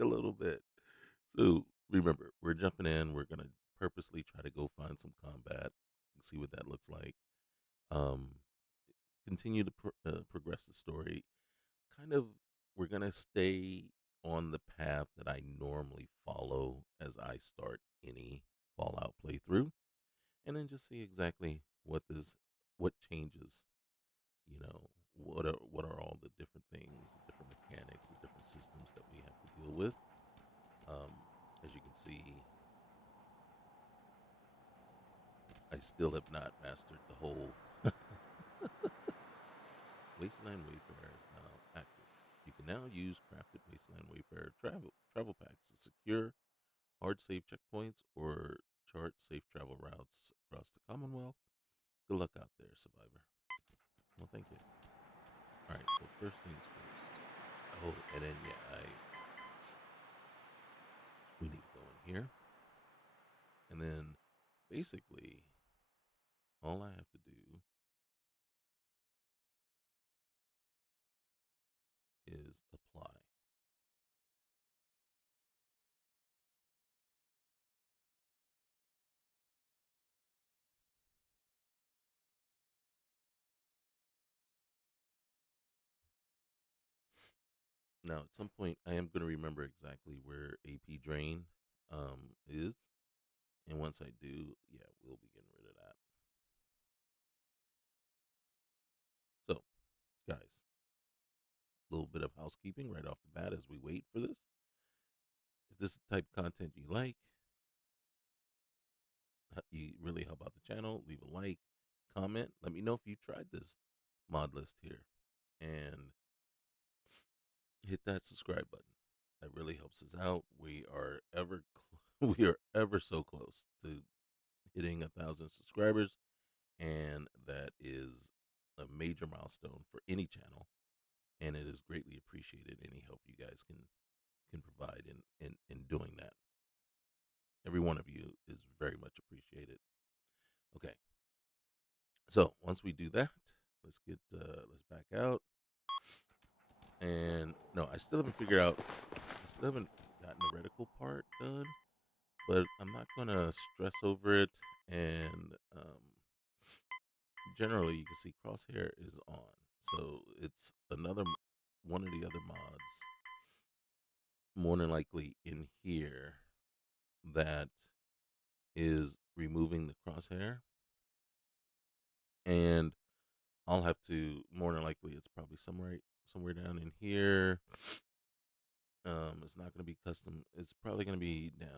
a little bit. So remember, we're jumping in. We're gonna purposely try to go find some combat and see what that looks like. Um, Continue to progress the story. Kind of, we're gonna stay on the path that I normally follow as I start any Fallout playthrough, and then just see exactly what changes. You know, what are all the different things, the different mechanics, the different systems that we have to deal with. Um, as you can see, I still have not mastered the whole Wasteland Wayfarer is now active. You can now use crafted Wasteland Wayfarer travel packs to secure hard save checkpoints or chart safe travel routes across the Commonwealth. Good luck out there, survivor. Well, thank you. All right, so first things first. Oh, and then yeah, I we need to go in here, and then basically all I have to do is apply. Now, at some point, I am going to remember exactly where AP drain is, and once I do, yeah, we'll be getting rid of that. So, guys, a little bit of housekeeping right off the bat as we wait for this. If this is the type of content you like, you really help out the channel. Leave a like, comment. Let me know if you tried this mod list here, and hit that subscribe button. That really helps us out. We are ever so close to hitting 1,000 subscribers, and that is a major milestone for any channel, and it is greatly appreciated any help you guys can provide in doing that. Every one of you is very much appreciated. Okay, so once we do that, let's back out. And no, I still haven't figured out. I still haven't gotten the reticle part done, but I'm not gonna stress over it. And generally, you can see crosshair is on, so it's another one of the other mods, more than likely in here, that is removing the crosshair, and I'll have to, more than likely, it's probably somewhere down in here. It's not going to be custom. It's probably going to be down.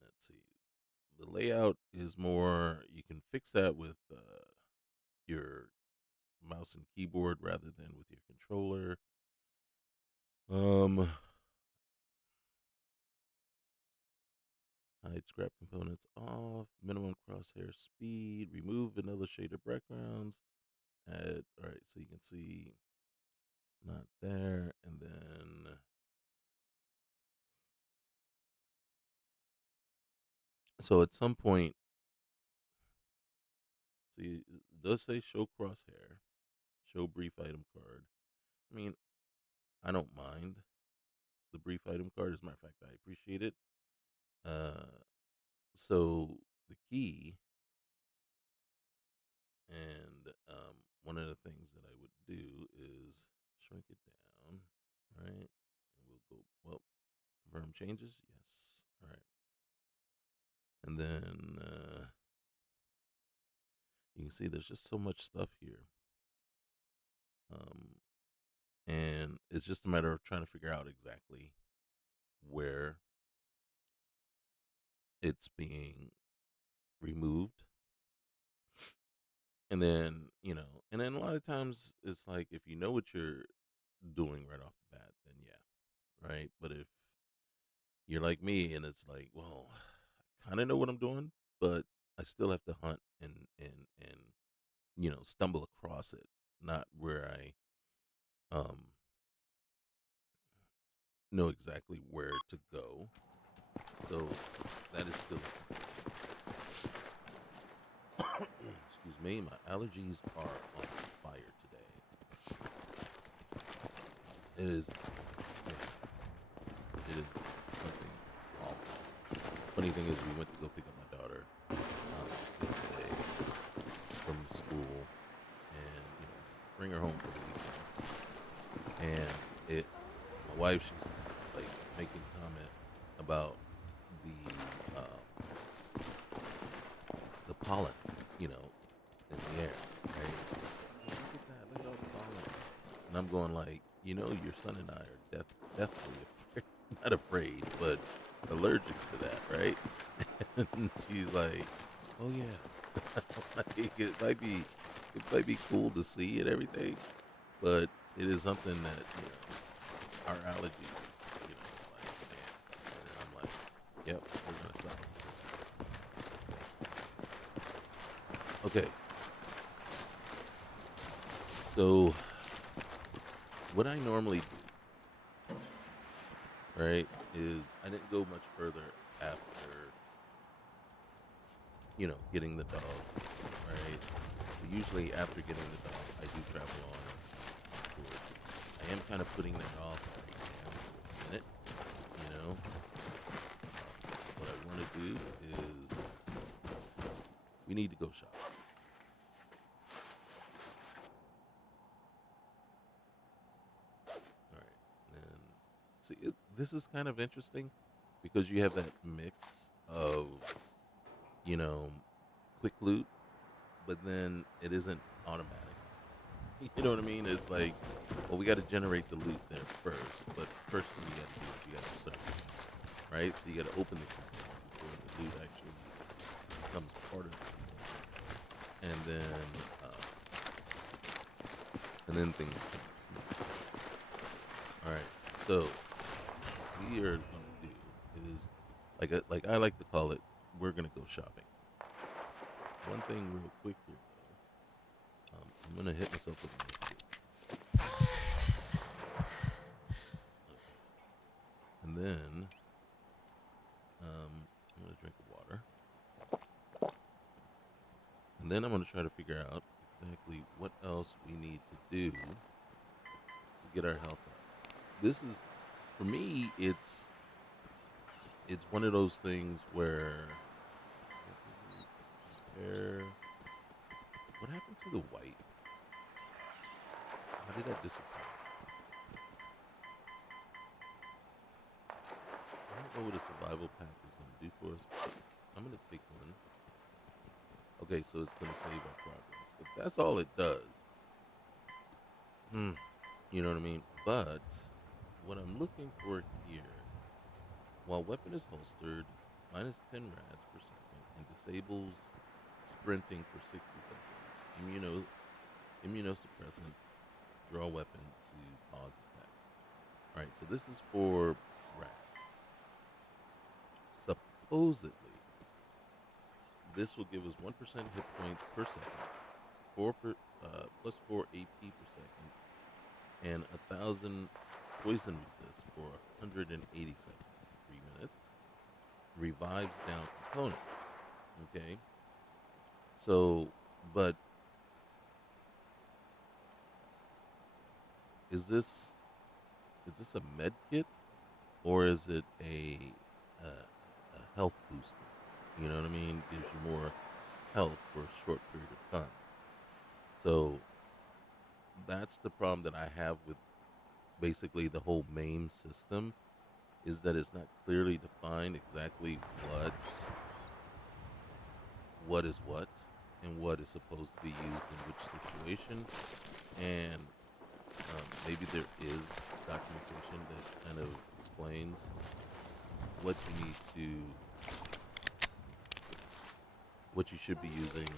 Let's see. The layout is more. You can fix that with your mouse and keyboard rather than with your controller. Um, Hide scrap components off. Minimum crosshair speed. Remove vanilla shader backgrounds. Add. All right, so you can see not there, and then so at some point, see, it does say show crosshair, show brief item card. I mean, I don't mind the brief item card. As a matter of fact, I appreciate it. Uh, so the key, and one of the things that I would do is shrink it down, right? And we'll go, well, confirm changes, yes. All right. And then you can see there's just so much stuff here. Um, and it's just a matter of trying to figure out exactly where it's being removed. And then, and then a lot of times it's like if you know what you're doing right off the bat, then yeah, right? But if you're like me and it's like, well, I kind of know what I'm doing, but I still have to hunt and stumble across it, not where I know exactly where to go. So that is still excuse me, my allergies are on fire today. It is, man, it is something awful. Funny thing is, we went to go pick up my daughter yesterday from school, and bring her home for the weekend. And my wife, she's like making comment about the the pollen, you know, in the air, right? Look at that, look at all the pollen. And I'm going like, your son and I are deathly afraid, not afraid, but allergic to that, right? And she's like, "Oh yeah." Like, it might be cool to see and everything, but it is something that our allergies, like man. And I'm like, "Yep, we're gonna suffer from this." Okay, so what I normally do, right, is I didn't go much further after getting the dog, right? So usually after getting the dog, I do travel on tours. I am kind of putting that off right now for a minute. What I want to do is we need to go shopping. All right, and see, this is kind of interesting because you have that mix of you know quick loot, but then it isn't automatic. You know what I mean? It's like, well, we got to generate the loot there first, but first thing you got to do is you got to search, right? So you got to open the cabinet before the loot actually becomes part of it, and then uh, things. All right, so what we are gonna do is like I like to call it. We're gonna go shopping. One thing real quick here though, I'm gonna hit myself with a naked. Okay, and then I'm gonna drink of water, and then I'm gonna try to figure out exactly what else we need to do to get our health up. This is for me. It's one of those things where compare. What happened to the white? How did that disappear? I don't know what a survival pack is going to do for us. But I'm going to take one. Okay, so it's going to save our progress. If that's all it does, you know what I mean? But what I'm looking for here, while weapon is holstered, minus 10 rads per second, and disables sprinting for 60 seconds. Immunosuppressant, draw weapon to pause attack. Alright, so this is for rats. Supposedly, this will give us 1% hit points per second, plus 4 AP per second, and 1,000 poison resist for 180 seconds, 3 minutes. Revives down components. Okay, so, but is this a med kit or is it a health booster? You know what I mean? Gives you more health for a short period of time. So that's the problem that I have with basically the whole MAME system is that it's not clearly defined exactly what is what and what is supposed to be used in which situation. And maybe there is documentation that kind of explains what you need to, what you should be using,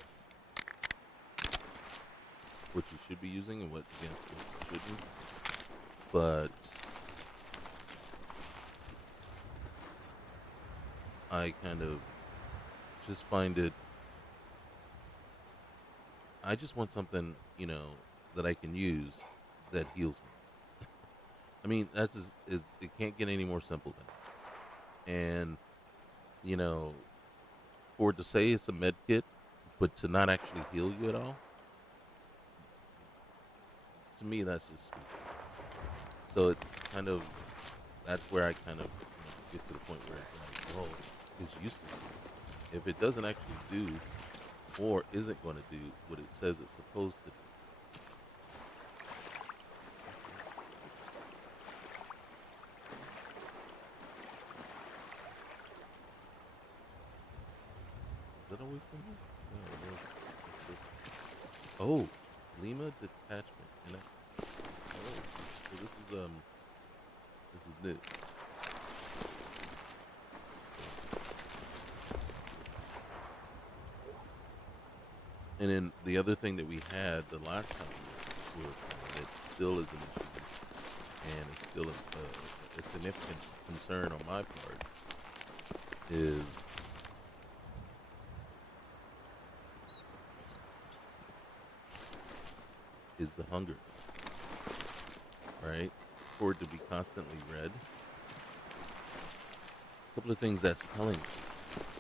and what against what you shouldn't. But I kind of just find it. I just want something, that I can use that heals me. I mean, that's just, it can't get any more simple than that. And you know, for it to say it's a med kit, but to not actually heal you at all, to me that's just stupid. So it's kind of, that's where I kind of, get to the point where it's like, well, it's useless if it doesn't actually do or isn't going to do what it says it's supposed to do. Is that away from me? No, oh, Lima detachment, and that's, oh, so this is new. And then the other thing that we had the last time we were playing, it still is an issue, and it's still a significant concern on my part, is the hunger, right? For it to be constantly red. A couple of things that's telling me.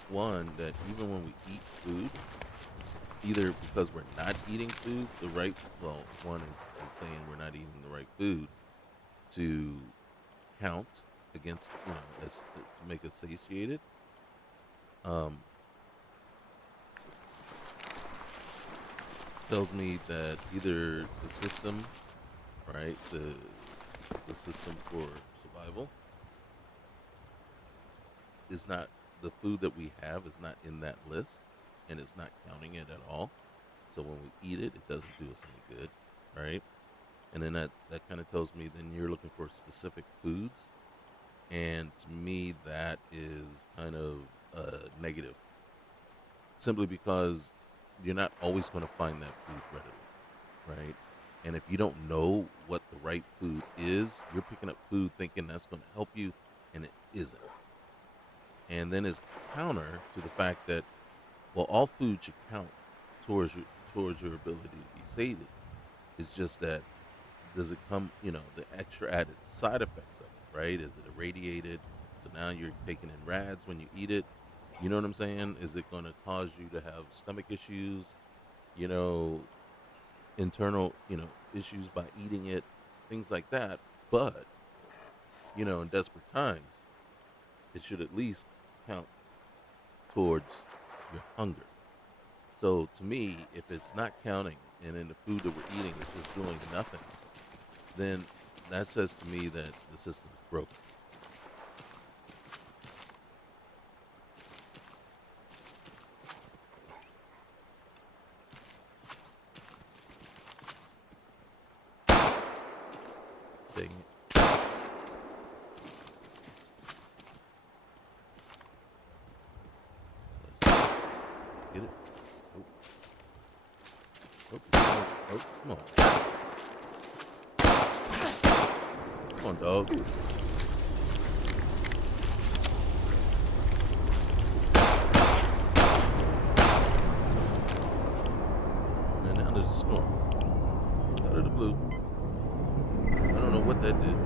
One, that even when we eat food, either because we're not eating food the right, well, one is it's saying we're not eating the right food to count against, as to make us satiated. Tells me that either the system, right, the system for survival is not, the food that we have is not in that list, and it's not counting it at all. So when we eat it, it doesn't do us any good, right? And then that kind of tells me then you're looking for specific foods, and to me that is kind of negative, simply because you're not always going to find that food readily, right? And if you don't know what the right food is, you're picking up food thinking that's going to help you, and it isn't. And then it's counter to the fact that, well, all food should count towards your ability to be sated. It's just that, does it come, the extra added side effects of it, right? Is it irradiated? So now you're taking in rads when you eat it. You know what I'm saying? Is it going to cause you to have stomach issues, you know, internal, issues by eating it, things like that? But, in desperate times, it should at least count towards your hunger. So to me, if it's not counting, and then the food that we're eating is just doing nothing, then that says to me that the system is broken. Dang it. Get it? Oh. Oh, come on. Come on, dog. And now there's a storm. Out of the blue. I don't know what that did.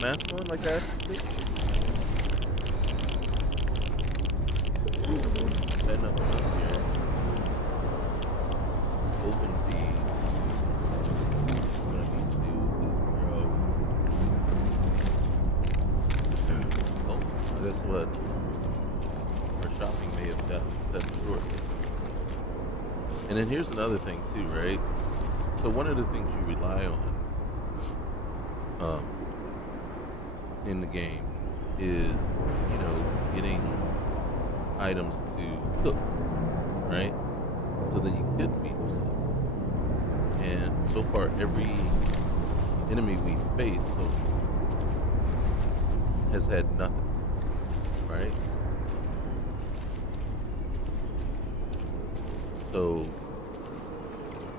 Mask on like that? Setting up here. Open B. What I need to do is grow. Oh, guess what? Our shopping may have gotten cut short. And then here's another thing too, right? So one of the things you rely on in the game is, getting items to cook, right? So then you could feed yourself. And so far, every enemy we face has had nothing, right? So,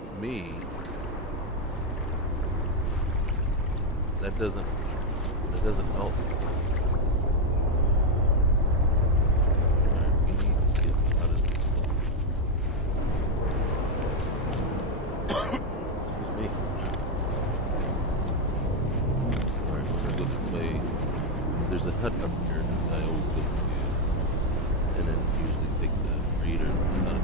to me, that doesn't help. Alright, we need to get out of this spot. Excuse me. Alright, we're gonna go this way. There's a hut up here that I always go to, and then usually take the reader out of it.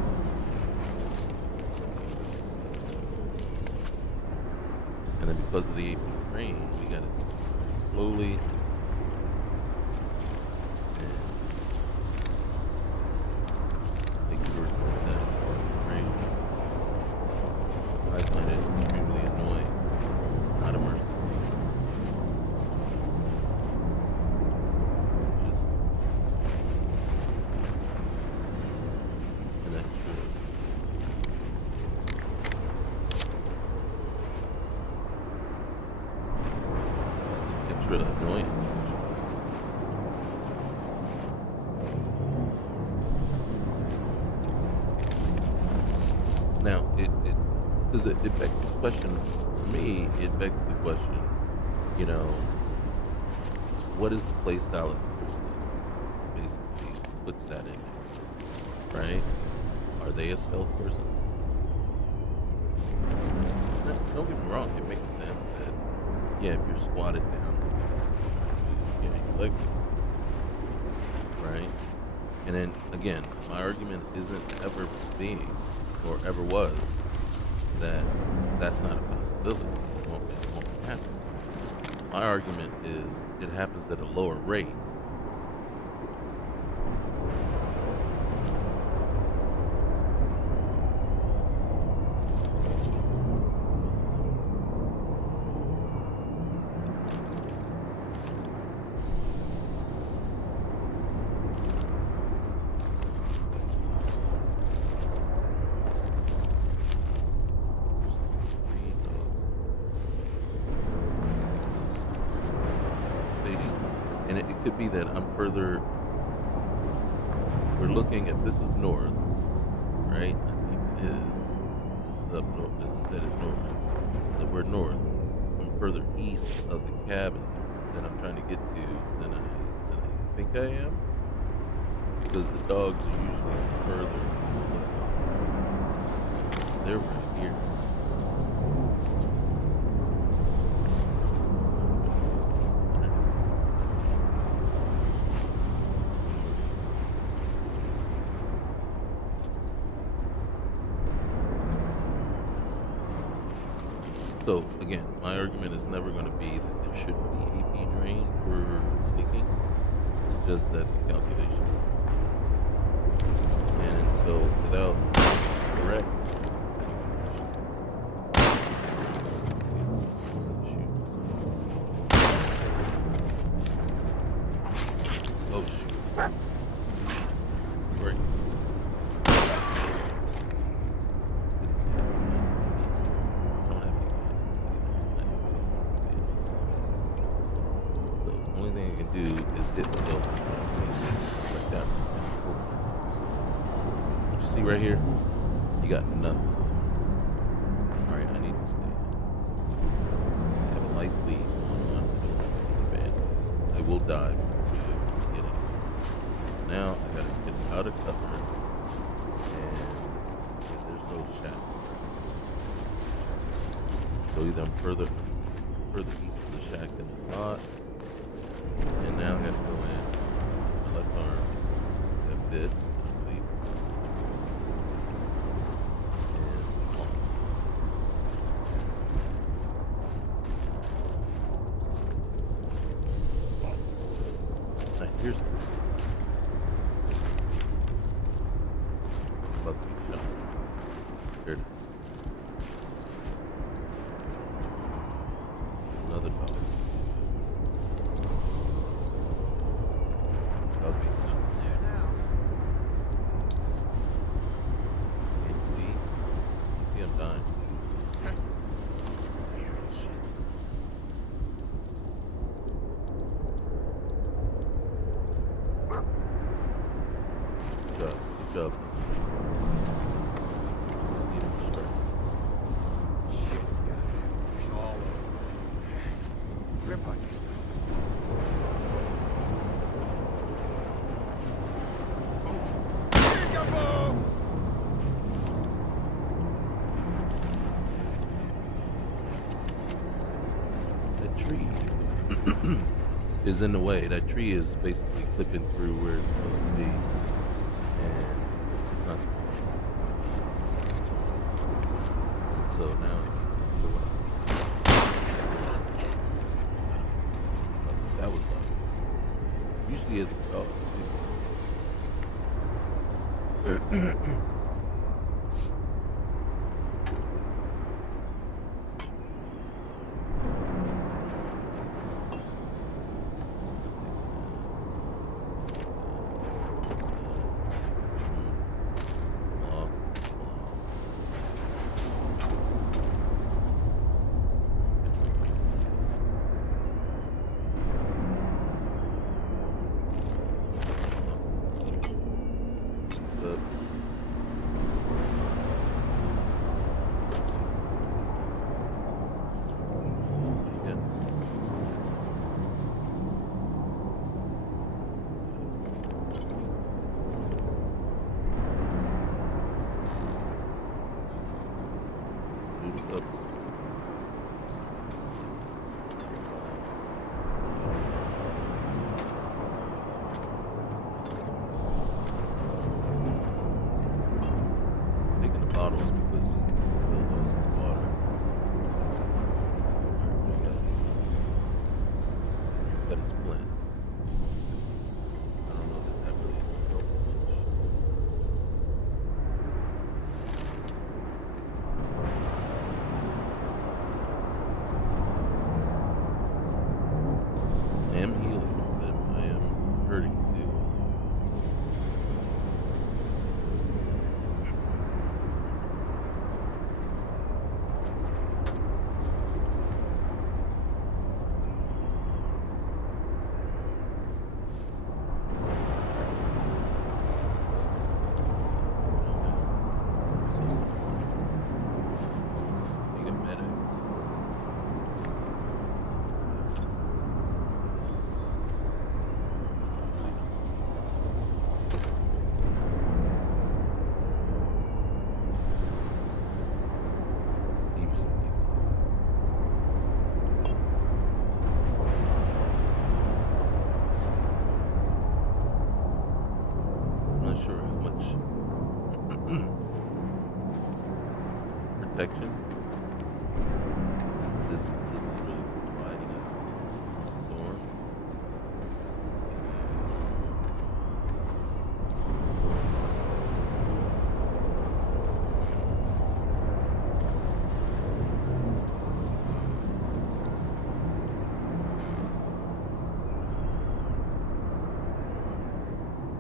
because of the AP train, we gotta do it very slowly. And make sure that it's great. I find it extremely annoying, not immersive. And just an extra annoyance. Now, it begs the question, for me, it begs the question, you know, what is the play style of the person that basically puts that in, right? Are they a stealth person? No, don't get me wrong, it makes sense that, yeah, if you're squatted down, that's what you do, your legs, right? And then, again, my argument isn't ever being, or ever was, that that's not a possibility. It won't happen. My argument is it happens at a lower rate. And it could be that I'm further, we're looking at, this is north, right? I think it is. This is up north, this is headed north. So we're north. I'm further east of the cabin that I'm trying to get to than I think I am. Because the dogs are usually further away. They're right here. So again, my argument is never going to be that there shouldn't be AP drain for sneaking. It's just that the calculation. And so without correct oh shoot. Great. Do is hit myself like that. What you see right here? You got nothing. Alright, I need to stay. I have a light lead on the band. I will die before we get in. Now I gotta get out of cover and there's no shack. Show you them further east of the shack than I thought. And now I got to go in. My left arm, that bit, I believe. And launch. Now here's the about to be shot. There it is. There's another dog. Good job. Shit's got it. All over. Grip on yourself. That tree is in the way. That tree is basically clipping through where it's supposed to be. And it's not supposed to be. And so now it's the way. actually is a dog too. I'll take that. Blah, blah. Up. Again. Noodle cups. Taking the bottles because they'll those with water. He's got a splint. I don't know that really is going to help as much. I am healing, but I am hurting too. I'm so sorry. You get medics. Heaps of dignity. I'm not sure how much protection this is really providing us in this storm.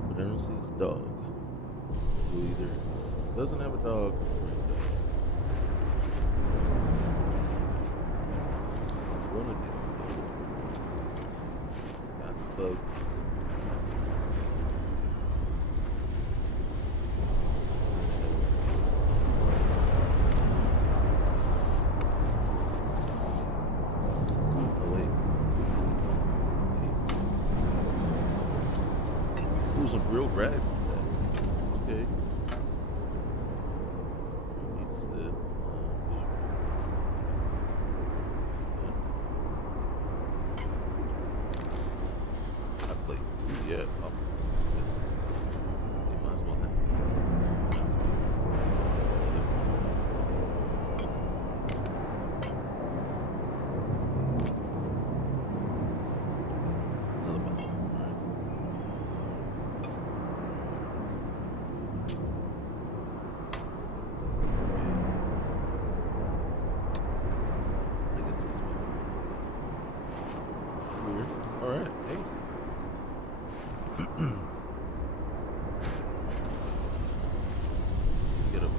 But I don't see his dog. Who either doesn't have a dog or he does. What do? Got the bugs. Oh wait. Ooh, some real rag instead. Okay. Need to sit. I played. Yeah. They might as well have. Another bottle. Alright. I guess this one. Weird. Alright. Hey. Get up.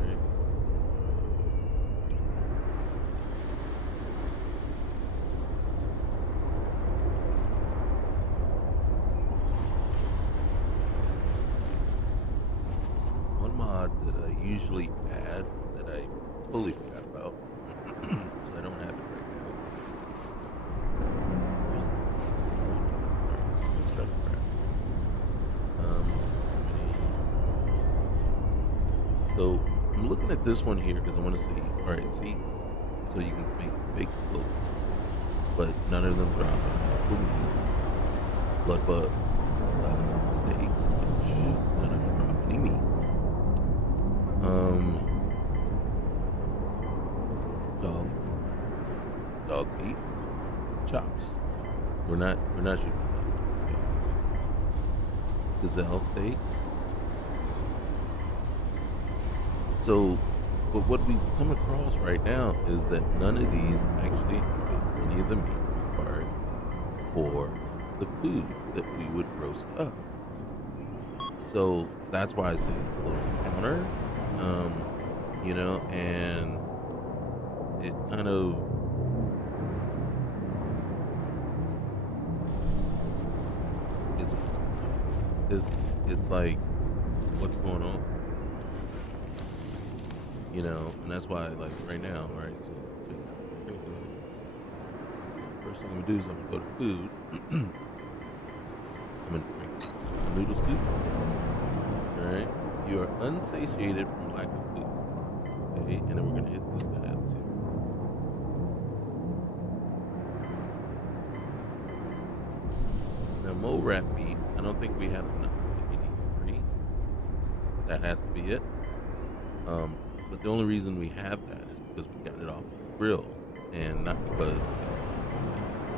Alright. One mod that I usually add that I totally forgot about, because I don't have it right now. Where's it? Alright, let's try to grab it. So I'm looking at this one here because I want to see. Alright, see? So you can make big clothes, but none of them drop actual meat. Blood bug, steak, which none of them drop any meat. Dog meat, chops. We're not shooting that. gazelle steak. So, but what we've come across right now is that none of these actually drop any of the meat required for the food that we would roast up. So that's why I say it's a little counter, um, and it kind of it's it's like what's going on, and that's why like right now, right? So we're gonna go. First thing I'm gonna do is I'm gonna go to food. I'm gonna drink a noodle soup. All right, you are unsatiated from lack of food. Okay, and then we're gonna hit this guy up too. Now, mole rat meat, I don't think we have enough. I think you need 3. That has to be it. But the only reason we have that is because we got it off the grill, and not because we got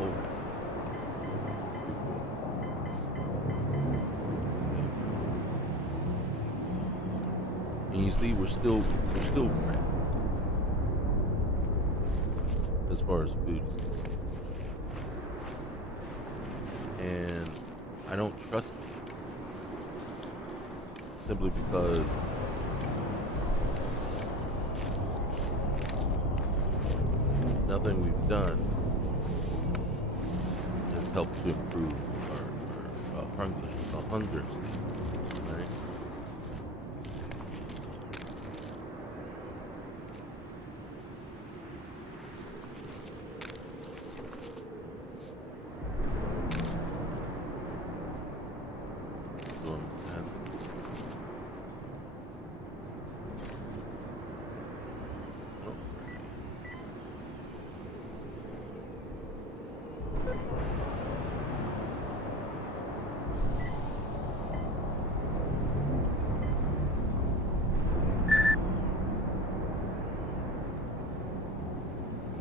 mole rats. And you see, we're still rat as far as food is concerned. And I don't trust it simply because nothing we've done has helped to improve our hunger state, right? Doing this passing.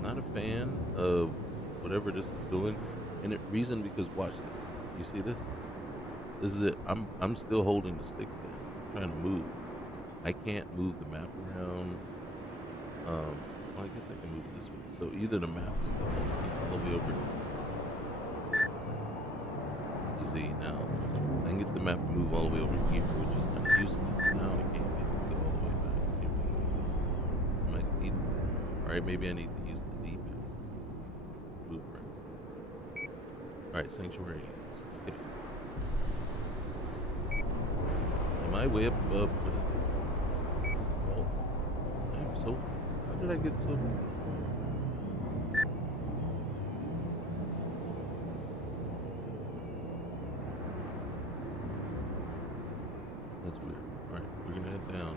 Not a fan of whatever this is doing, and the reason because watch this. You see this? This is it. I'm still holding the stick down, trying to move. I can't move the map around. Well, I guess I can move it this way. So either the map is still all the way over. You see now, I can get the map to move all the way over here, which is kind of useless. But now I can't get it to go all the way back. I might need. All right, maybe I need to use the D-pad. Move around. All right, sanctuary. Okay. Am I way up above? What is this? Is this the vault? I am so. How did I get so? That's weird. All right, we're gonna head down.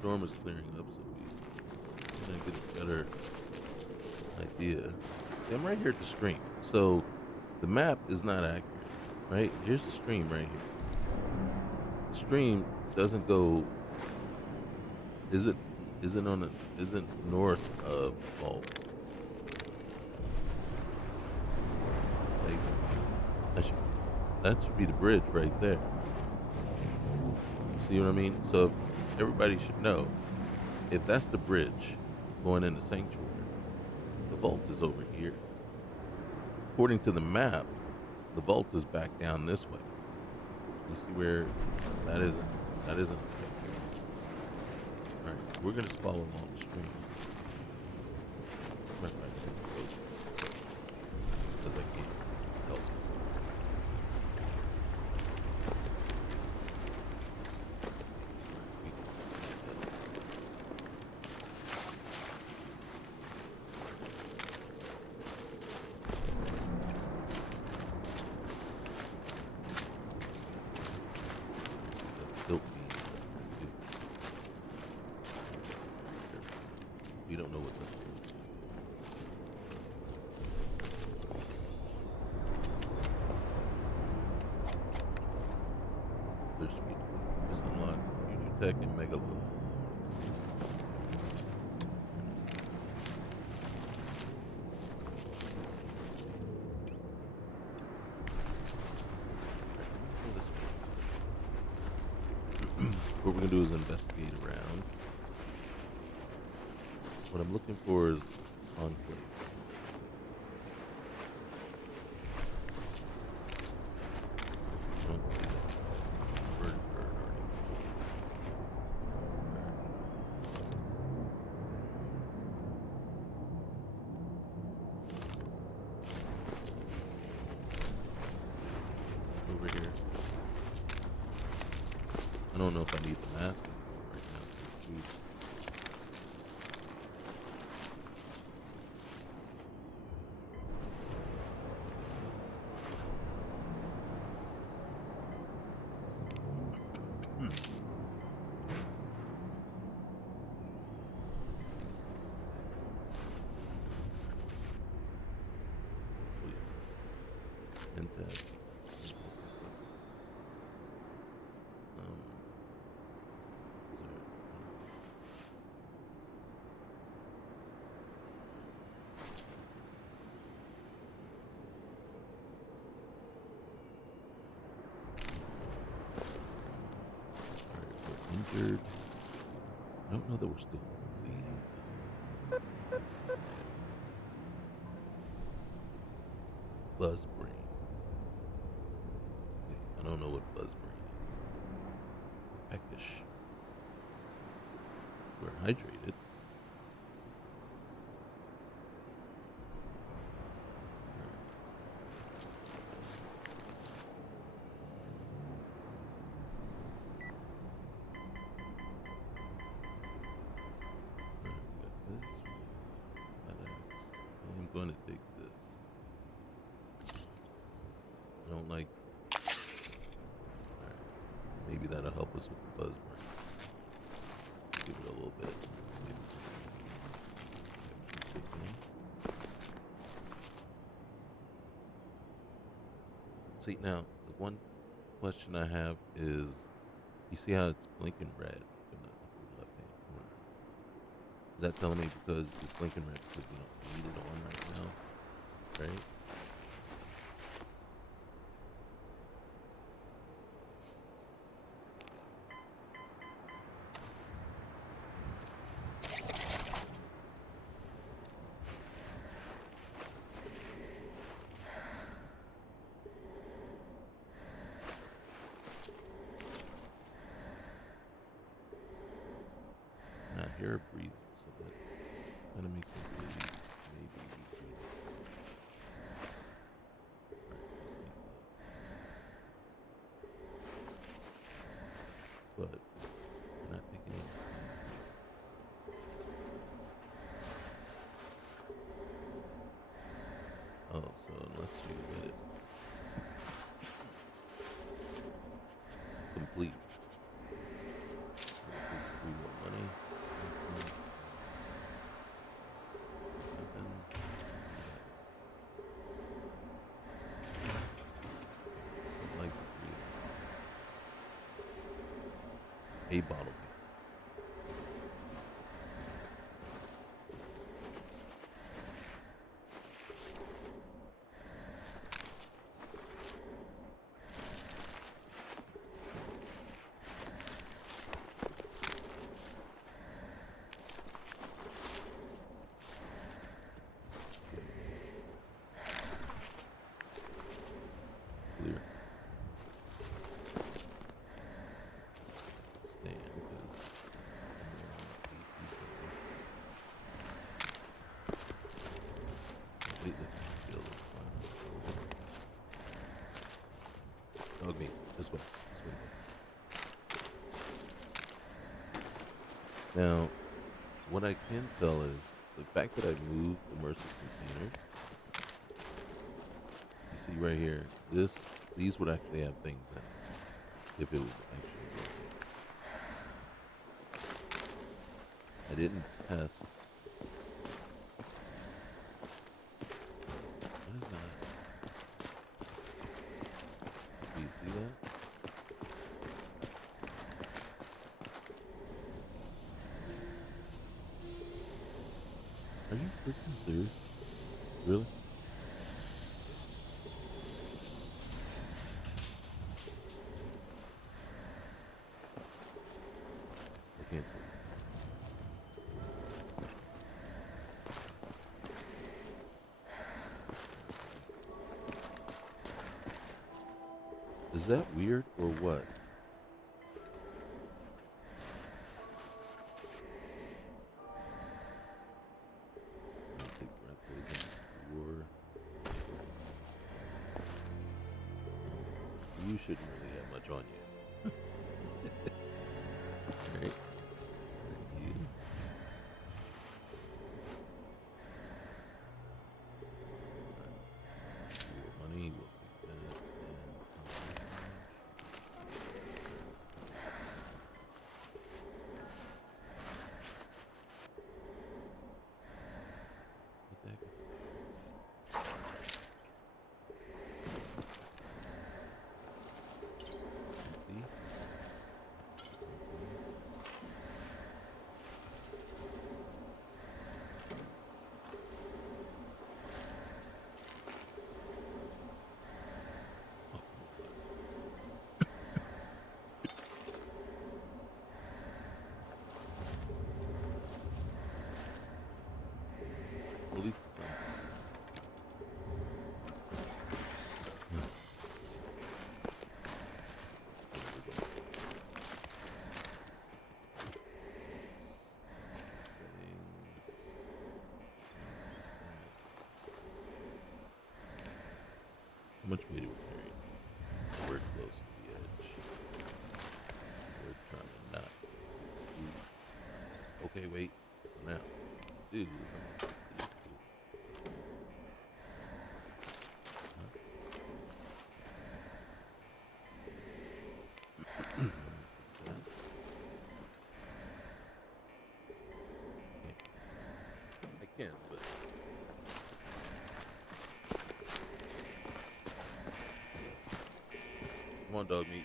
Storm is clearing up, so we're gonna get a better idea. See, I'm right here at the stream, so the map is not accurate. Right here's the stream right here. The stream doesn't go. Isn't north of vault. Like that should be the bridge right there. See what I mean? So everybody should know if that's the bridge going into sanctuary, the vault is over here. According to the map, the vault is back down this way. You see where that isn't? That isn't. All right, so we're gonna just follow along the stream. Because I can't help myself. Silk beans. We don't know what's up here. There's just unlock future tech and mega load. what we're gonna do is investigate around. What I'm looking for is enclave. I don't see that. Bird or anything. Over here. I don't know if I need the mask anymore right now. And test. Injured. I don't know that we're still bleeding. Buzz brain. Okay, I don't know what buzz brain is. We're peckish. We're hydrated. I'm going to take this. I don't like. Alright. Maybe that'll help us with the buzz burn. Give it a little bit. See, now, the one question I have is, you see how it's blinking red in the upper left-hand corner? Is that telling me because it's blinking red because we don't need it on right now, right? And I hear her breathing, so that kind of makes me believe maybe we could. Alright, let's think about it. But we're not taking any. Oh, so unless you let it complete, we want money. Nothing. I'd like to create a bottle cap. Clear. Stand, because weightlifting skills. Dog meat. This way. This way. Now, what I can tell is the fact that I moved immersive containers. You see right here, these would actually have things in it if it was actually working. I didn't test. What is that? Do you see that? Are you freaking serious? Really? can't sleep. Is that weird or what? Take breath poison before. You shouldn't really have much on you. Right? And you. Your money, we'll take that. What the heck is it? Empty. At least it's not. How much weight are we carrying? We're close to the edge. We're trying to not go too deep. Okay, wait. So now, dude, I can, but come on, dog meat.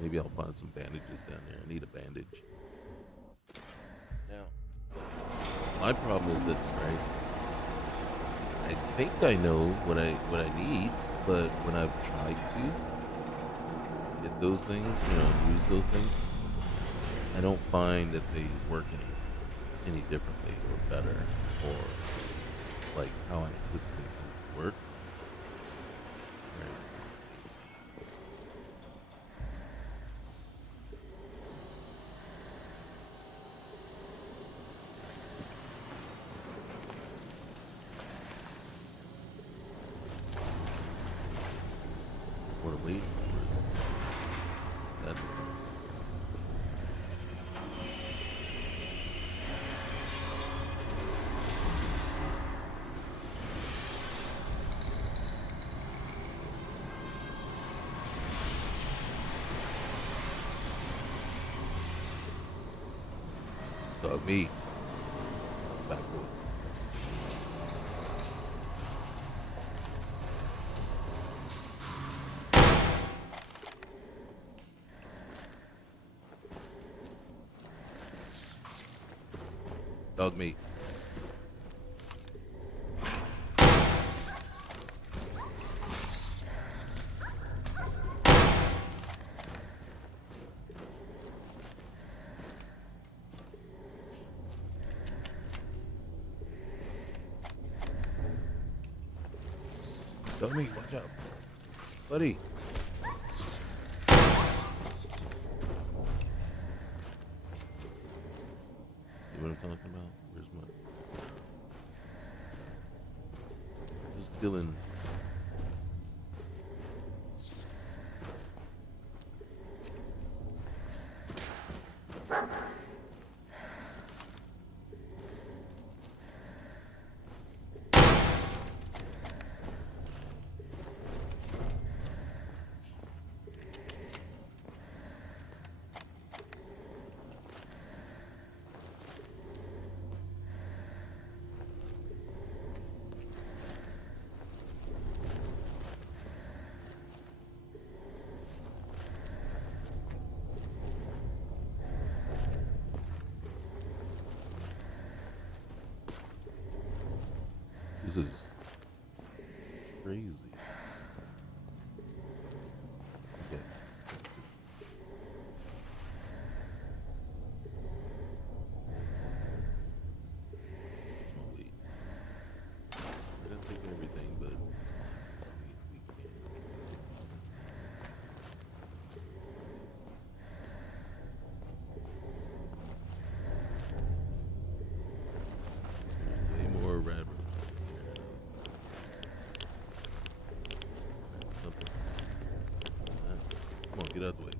Maybe I'll find some bandages down there. I need a bandage. Now, my problem is this, right? I think I know what I need, but when I've tried to get those things, use those things, I don't find that they work any differently or better or like how I anticipate them to work. Right. What a wait. That dog me. Back row. Dog meat. Dog meat, watch out. Buddy. See what I'm talking about? Where's my... Just feeling... This is crazy. Okay. Wait. I didn't take everything, but we can. Way more red. Something. Come on, get out of the way.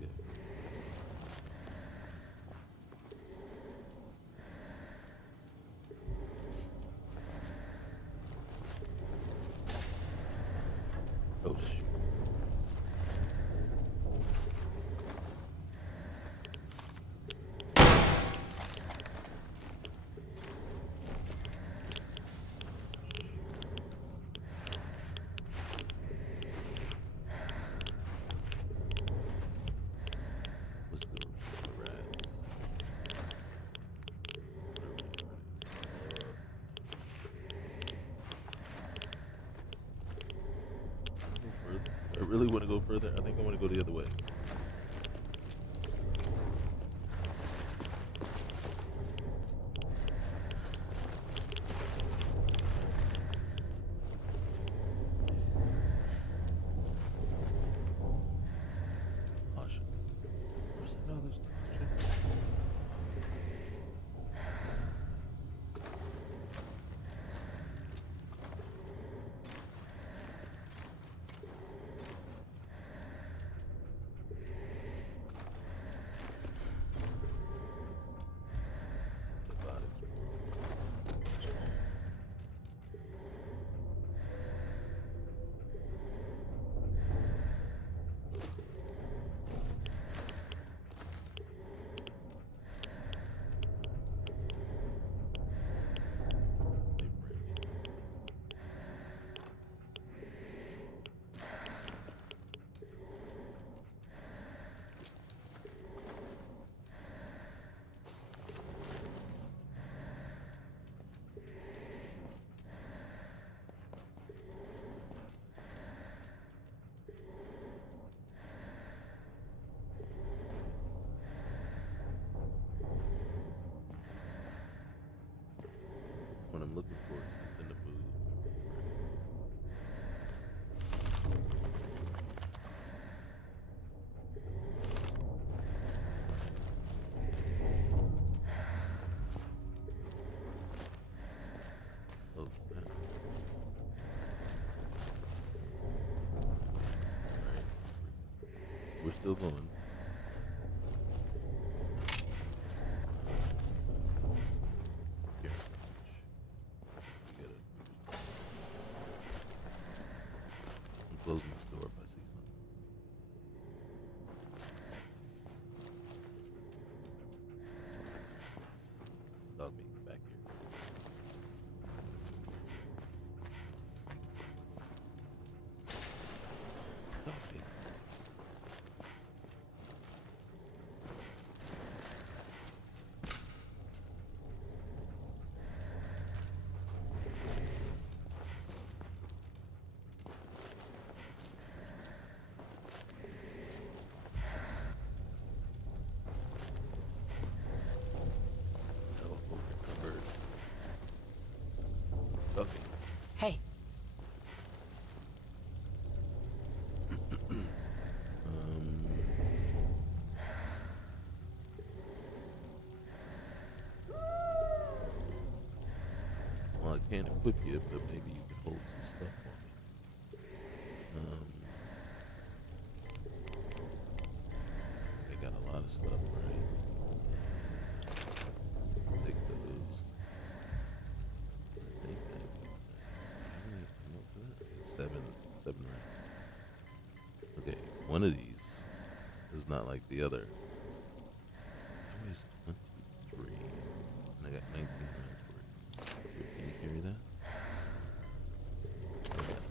Okay. Oh shoot. What's the rats? Go further. I really want to go further. I think I want to go the other way. Caution. Where's the hell this caution? The bodies. They break. What I'm looking for is something to move. Oh, snap. Alright. We're still going. Here. We gotta. I'm closing this door if I see something. Dog meat back here. Dog meat. Oh, a bird. Okay. Hey, Um. Well, I can't equip you, but maybe you can hold some stuff for me. They got a lot of stuff, right? Take those. I think how many come up with that? Seven rounds. Okay, one of these is not like the other. How many is 23? And I got 19 rounds worth. Here, can you carry that? Yeah.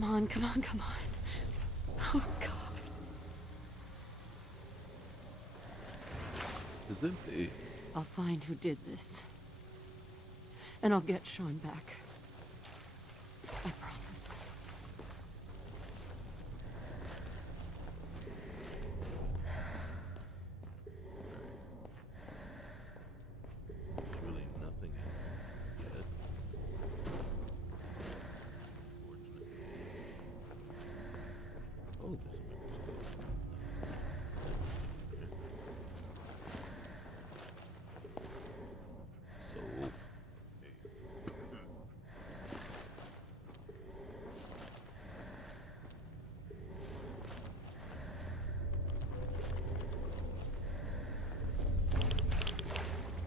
Come on, come on, come on. Oh, God. It's empty. I'll find who did this. And I'll get Sean back. I promise. There's really nothing in here yet. Unfortunately. Oh, there's a microscope. So,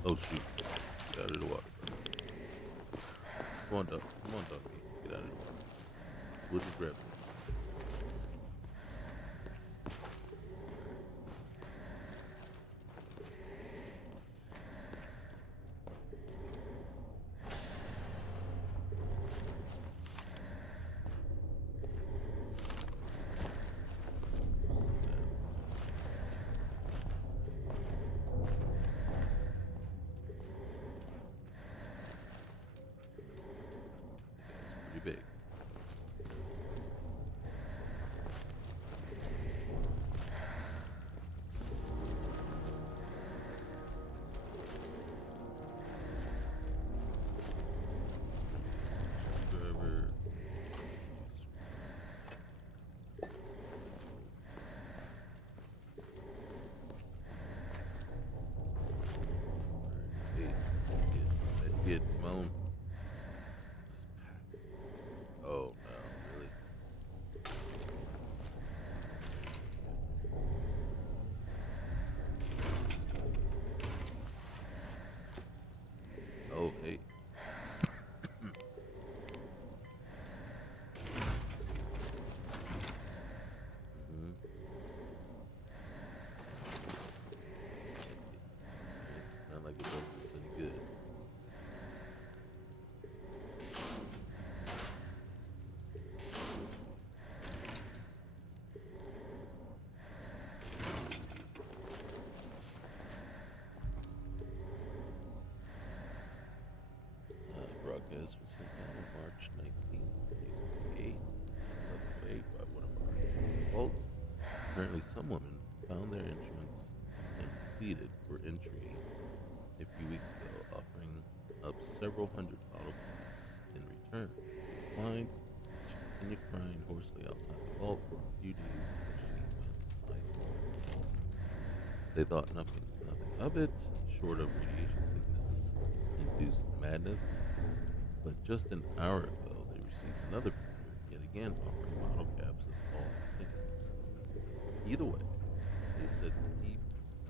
oh shoot, get out of the water. Come on, duck. Come on, ducky. Get out of the water. We'll just grab it. Pretty big. Driver. That kid, come on. Oh no, really? Oh, hey. Mm-hmm. Not like it does us any good. Broadcast was sent down on March 19th, 8 by one of our vaults. Apparently, some woman found their entrance and pleaded for entry a few weeks ago, offering up several hundred bottle caps in return. Declined. She continued crying hoarsely outside the vault for a few days before she went inside the vault. They thought nothing of it, short of radiation sickness induced madness. But just an hour ago, they received another prisoner, yet again offering bottle caps of all things. Either way, they said to keep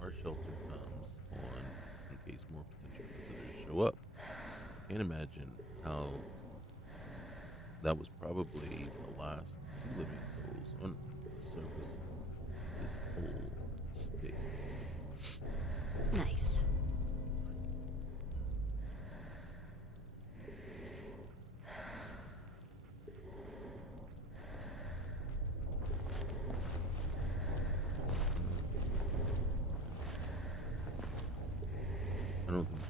our shelter comes on in case more potential visitors show up. Can't imagine how that was probably the last two living souls on the surface of this whole state. Nice. I don't think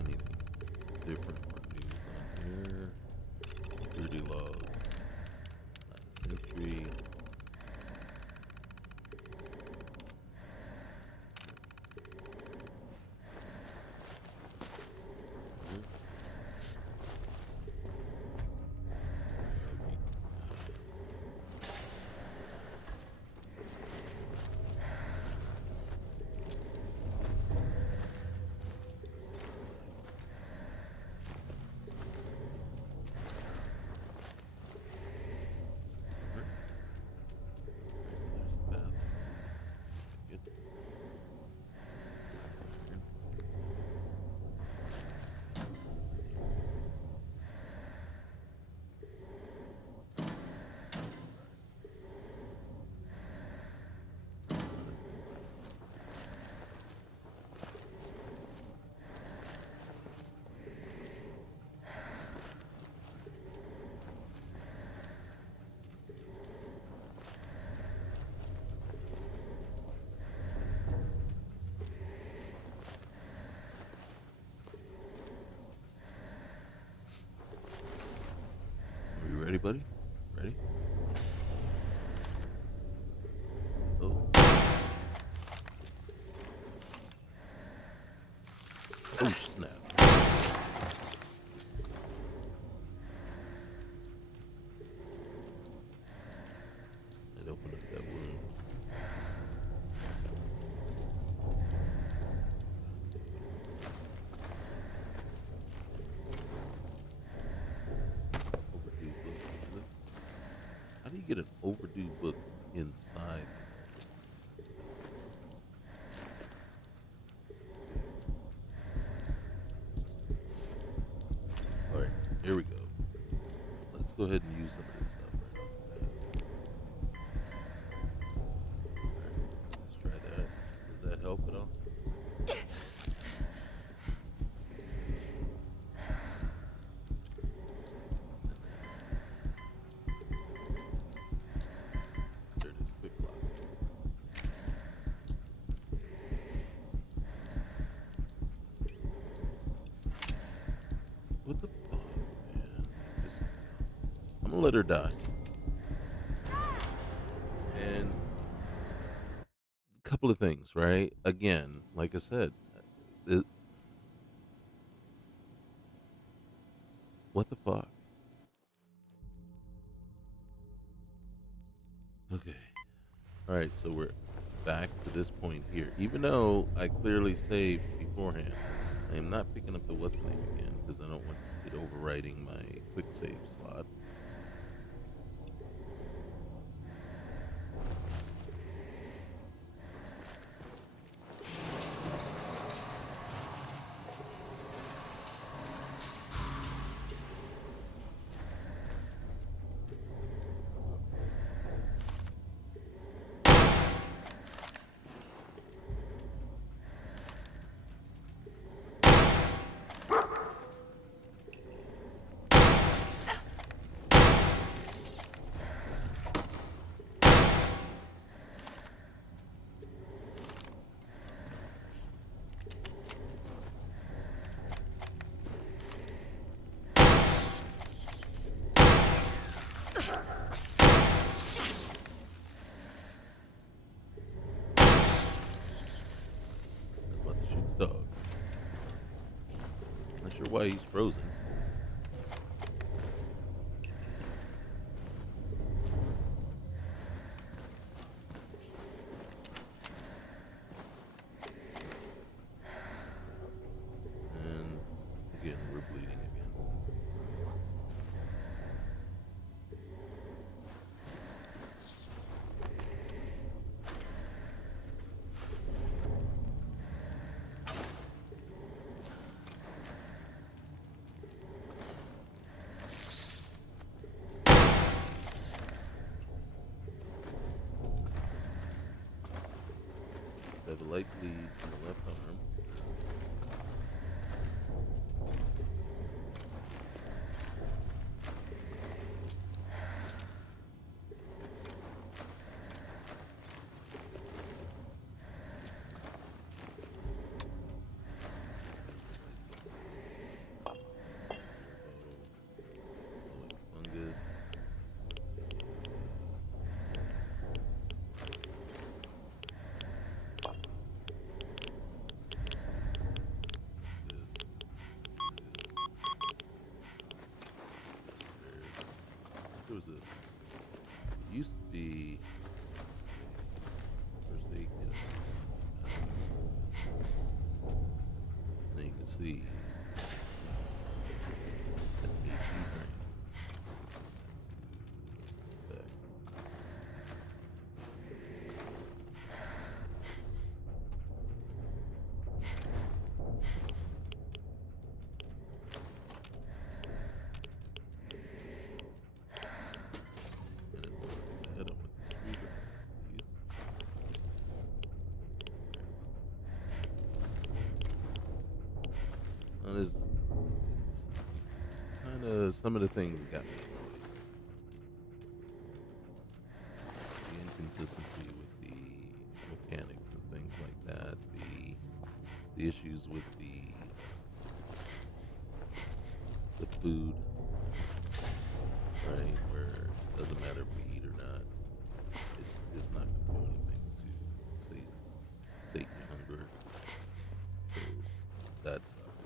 anything different or news on here. Security logs. Last entry. Oh snap! It opened up that wound. Overdue book. How do you get an overdue book inside the vault? All right, here we go. Let's go ahead and use some of this stuff right off the bat. All right, let's try that. Does that help at all? And then there it is, quick lock. What the fuck, man? I'm gonna let her die. And a couple of things, right? Again, like I said, it, what the fuck? Okay. All right, so we're back to this point here. Even though I clearly saved beforehand, I am not picking up the what's name again because I don't want it overwriting my quick save slot. I was about to shoot the dog. Not sure why he's frozen. And again, we're bleeding again. Have a light bleed in the left arm. Fungus. There was a. It used to be. First aid kit. Now you can see. That AP drain. Back. And then we'll take the head up with the screwdriver, please. Now it's kind of some of the things that got me annoyed. The inconsistency with the mechanics and things like that. The issues with the food, right? Where it doesn't matter if we eat or not, it is not going to do anything to sate your hunger. So that sucks.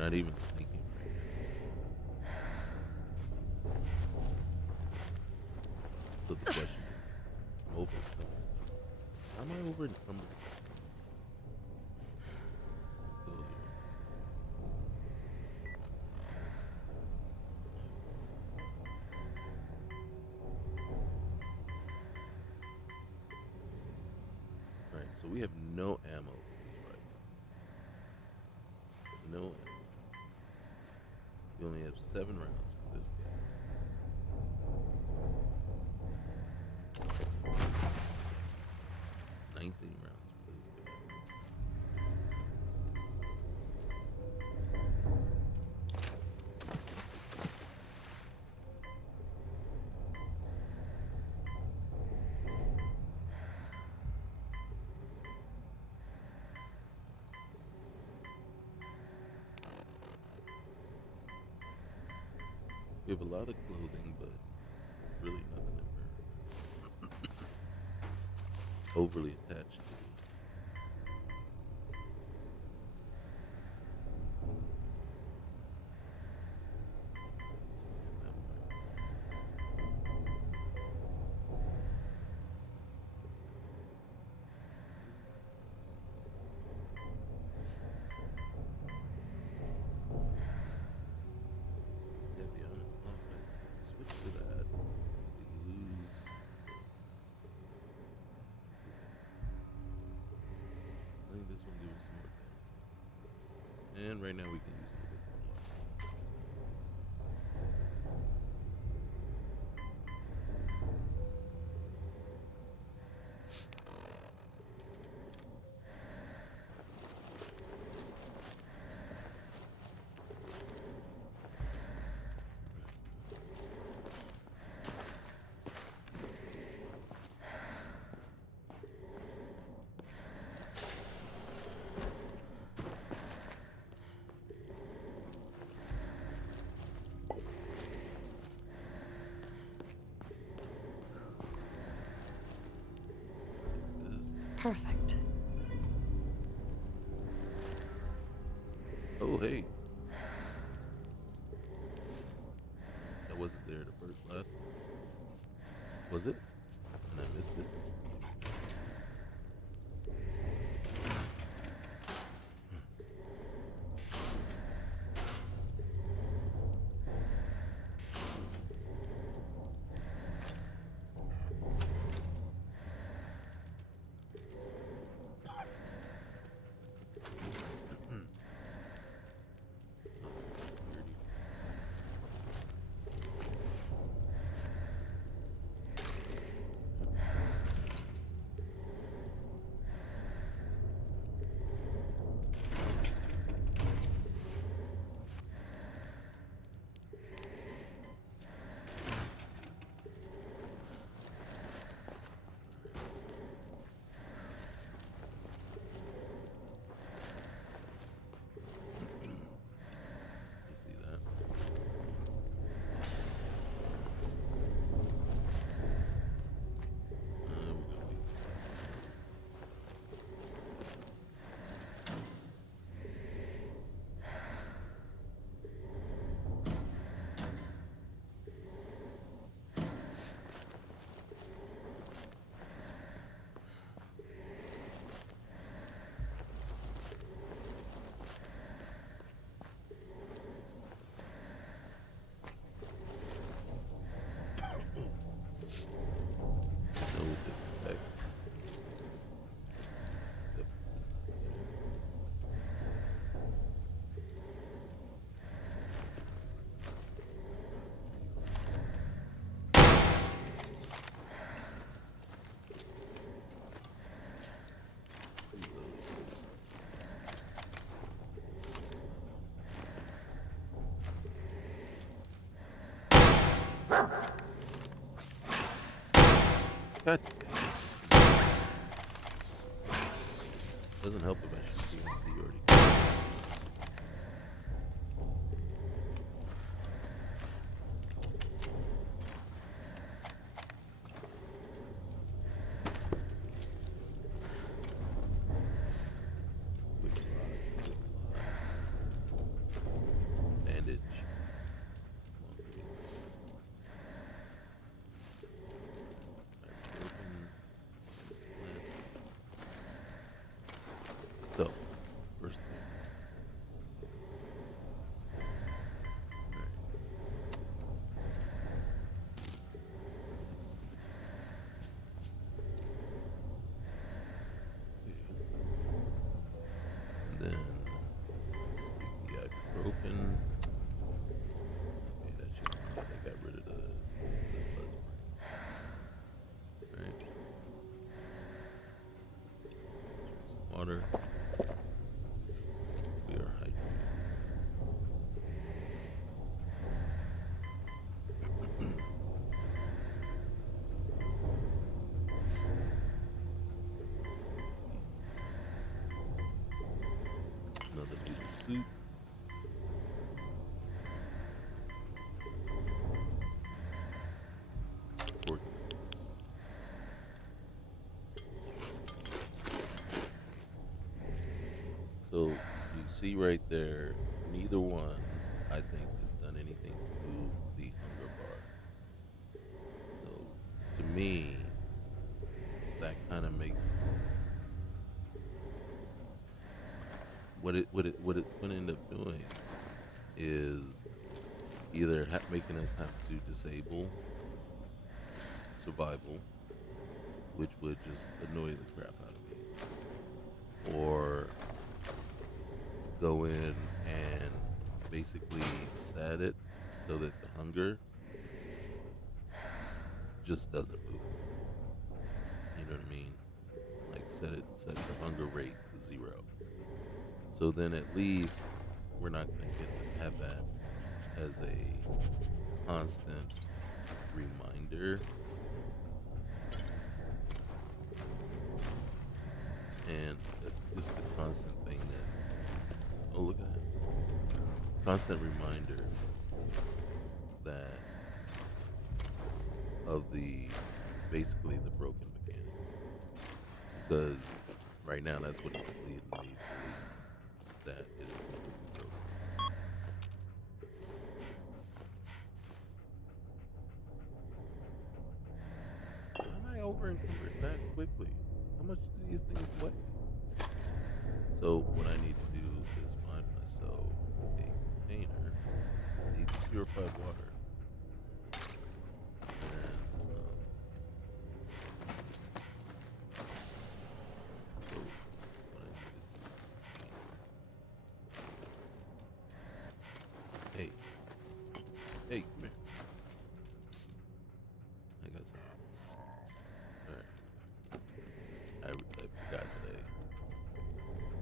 not even sneaking right now. So the question is, I'm over encumbered. How am I over encumbered? Still here. Alright, so we have no ammo for this rifle. No ammo. We only have 7 rounds for this guy. 19 rounds for this guy. We have a lot of clothing, but really nothing that we're overly attached to. Yeah, be honest. Well, if I switch to that, we lose. I think this one gives us more damage. And right now we can use a little bit more luck. Perfect. Oh, hey. That wasn't there the first last. Was it? And I missed it. See that? We're gonna leave it. No defects. Defect is not there. Reload this. God. Doesn't help if I shoot you and see you already. Quick lot, quick lot. see right there, neither one, I think, has done anything to move the hunger bar. So, to me, that kind of makes what it's going to end up doing is either making us have to disable survival, which would just annoy the crap out of me, or go in and basically set it so that the hunger just doesn't move. You know what I mean? Like set the hunger rate to 0. So then at least we're not going to have that as a constant reminder. And just a constant thing that, oh, look at that. Constant reminder that of the basically the broken mechanic. Because right now that's what it's leading me to believe, that it is completely broken. Why am I over encumbered that quickly? How much do these things weigh? So what I need to do is find myself a container. I need purified water. And so what I need is a container. Hey, hey, come here. Psst. I got something. All right. I forgot today.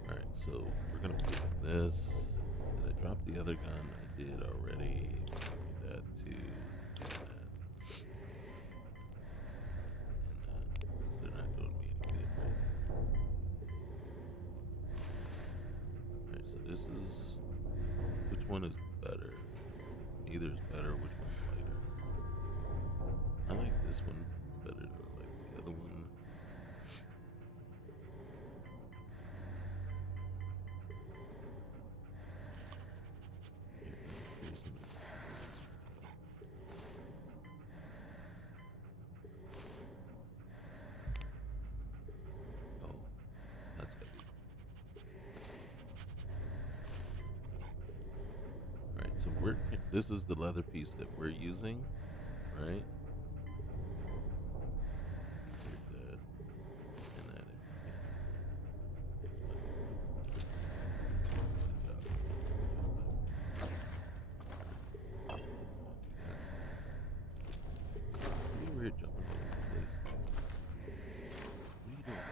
All right, so we're gonna put this. Did I drop the other gun? I did already. Give me that too. And that. And that. Because they're not doing me any good right now. All right, so this is. Which one is better? Neither is better. Which one's lighter? I like this one better than I like the other one. Here's some. Oh, that's heavy. All right, so this is the leather piece that we're using, right? Take that and that if you can. Thanks, buddy. Good job. You over here jumping all over the place. What are you doing?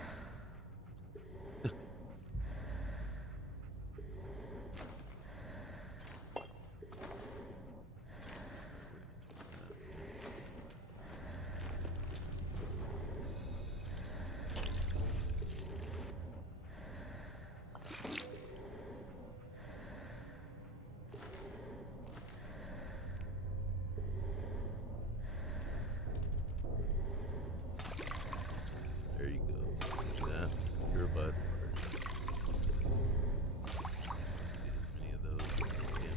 There you go. Look at that. Purified water. Get as many of those as I can.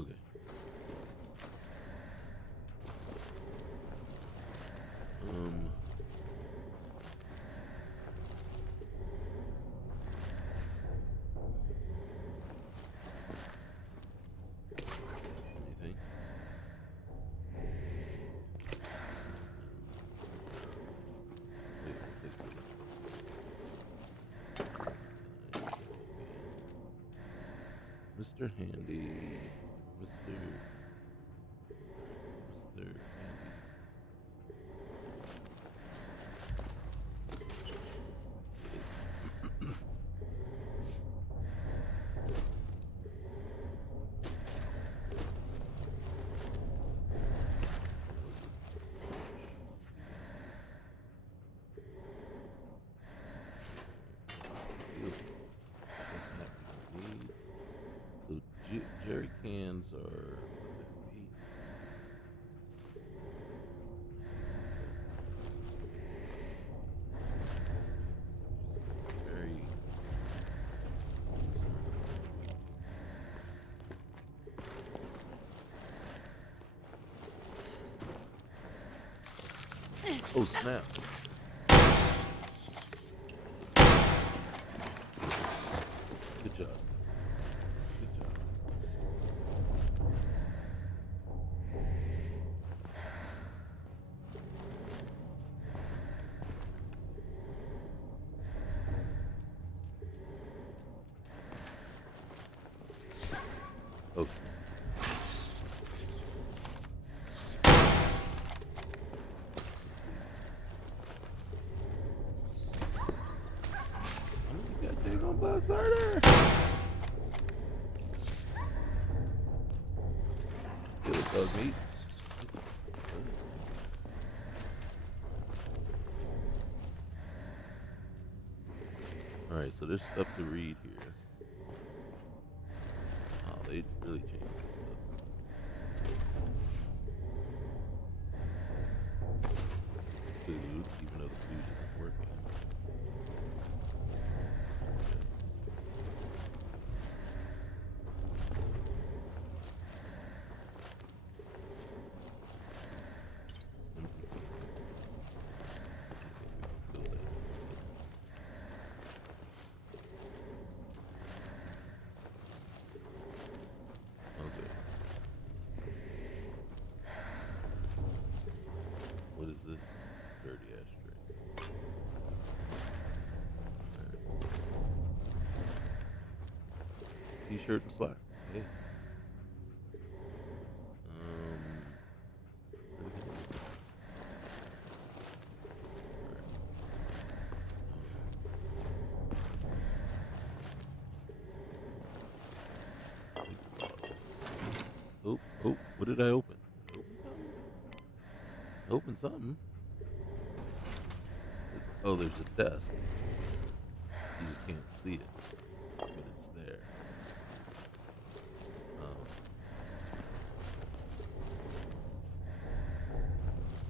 Okay. Anything? Wait, take the Mr. Handy. Mr. Handy. jerry cans are. Wait. Very. Oh snap! Good job. Good job. Okay. How many goddamn bugs are there? Good dog meat. All right, so there's stuff to read here. Oh, they really changed this stuff. Food, even though the food isn't working. Okay. What is this? Dirty ashtray. T-shirt and slacks. Hey. Where did it go? Oh, oh, what did I open? Did I open something? Oh, there's a desk. You just can't see it, but it's there.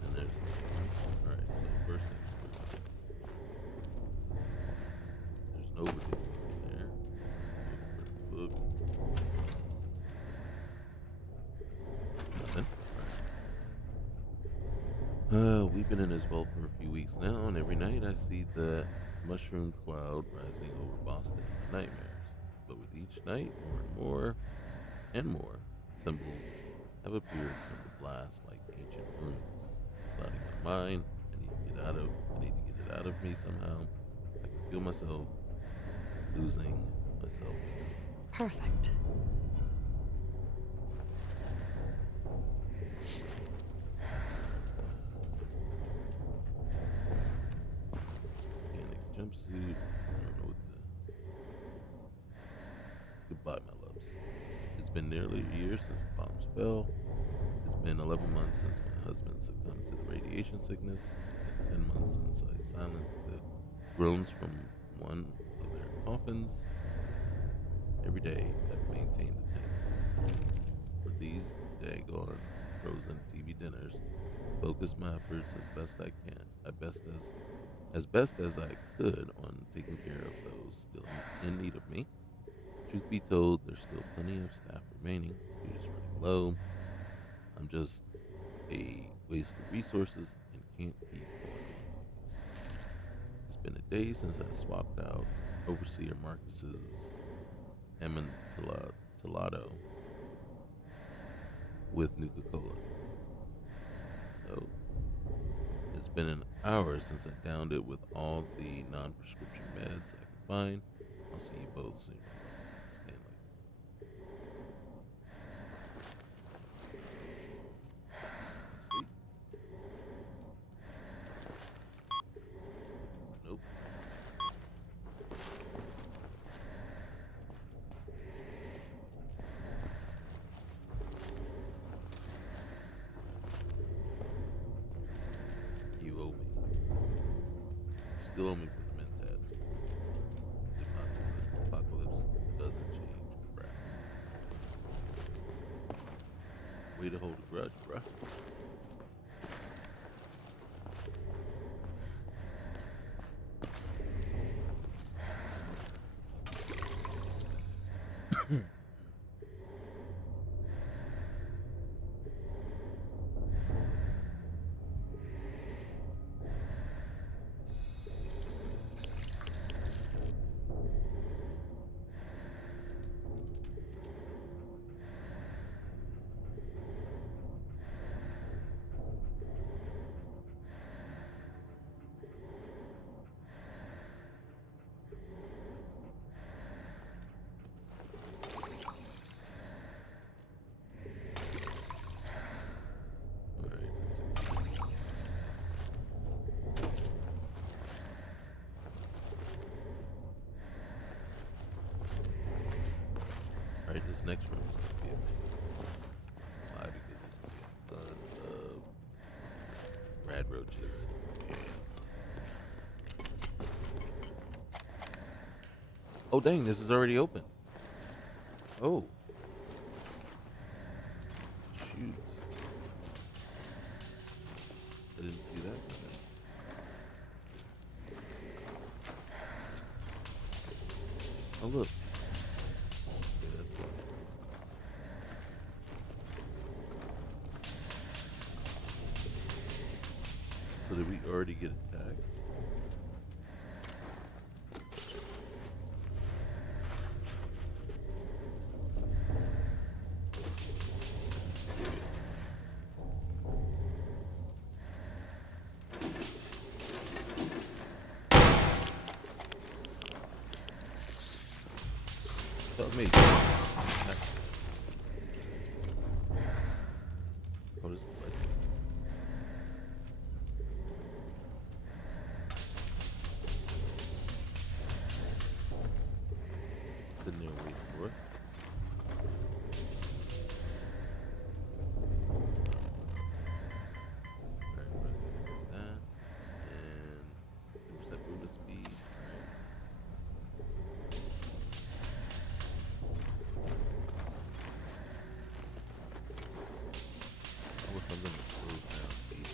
And there's. All right. So first things first. There's nobody in there. Book. Nothing. We've been in this vault for a few weeks now, and every night I see the mushroom cloud rising over Boston in my nightmares. But with each night, more and more symbols have appeared from the blast like ancient runes, clouding my mind. I need to get it out of me somehow. I can feel myself losing myself. Perfect. Panic jumpsuit. I don't know what the. Goodbye, my loves. It's been nearly a year since the bombs fell. It's been 11 months since my husband succumbed to the radiation sickness. It's been 10 months since I silenced the groans from one of their coffins. Every day, I've maintained the tanks. For these daggone frozen TV dinners, focus my efforts as best I can, as best as I could on taking care of those still in need of me. Truth be told, there's still plenty of staff remaining. Food is running low. I'm just a waste of resources and can't keep going on. It's been a day since I swapped out Overseer Marcus's Amontillado with nuka-cola. Oh, it's been an hour since I downed it with all the non-prescription meds I could find. I'll see you both soon. Stanley. Sleep? Nope. You owe me. You still owe me for the mentats. If my apocalypse doesn't change, crap. Way to hold a grudge, bruh. Alright, this next room is gonna be amazing. Why? Because there's gonna be a ton of rad roaches. Oh dang, this is already open. Oh. Shoot. I didn't see that. Oh look. Okay, that's good. So did we already get attacked? That was me. Nice. Oh, this is like sitting there waiting for us. Alright, we're gonna do that. And 10% movement speed. Alright. I wish I'm gonna slow down speed.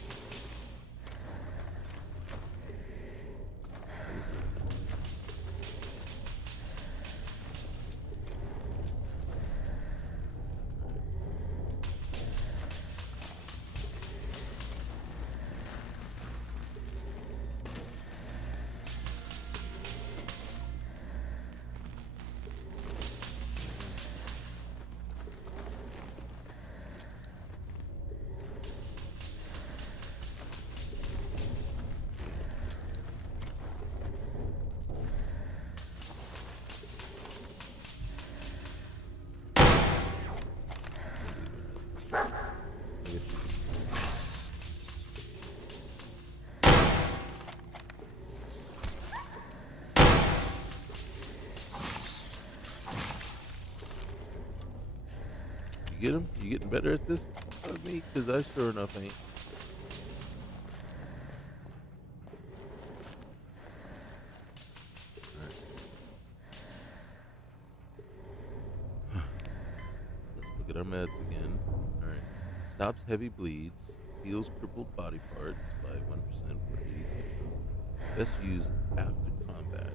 You get him? You getting better at this than me? Because I sure enough ain't. Alright. Let's look at our meds again. Alright. Stops heavy bleeds. Heals crippled body parts by 1% for 80 seconds. Best used after combat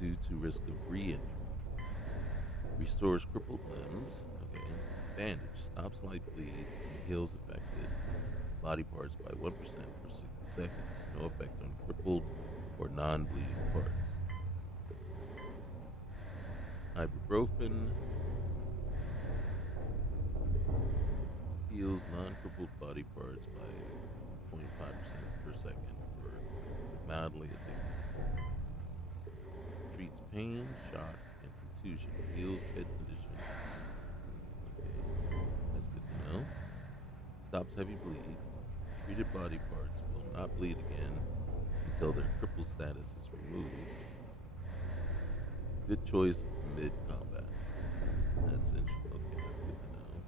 due to risk of re-injury. Restores crippled limbs. Okay. Bandage. Stops light bleeds and heals affected body parts by 1% for 60 seconds. No effect on crippled or non-bleeding parts. Ibuprofen. Heals non-crippled body parts by 0.5% per second for mildly addicted. Treats pain, shock, and contusion. Heals head condition. Okay, that's good to know. Stops heavy bleeds. Treated body parts will not bleed again until their crippled status is removed. Good choice mid-combat. That's interesting. Okay, that's good to know.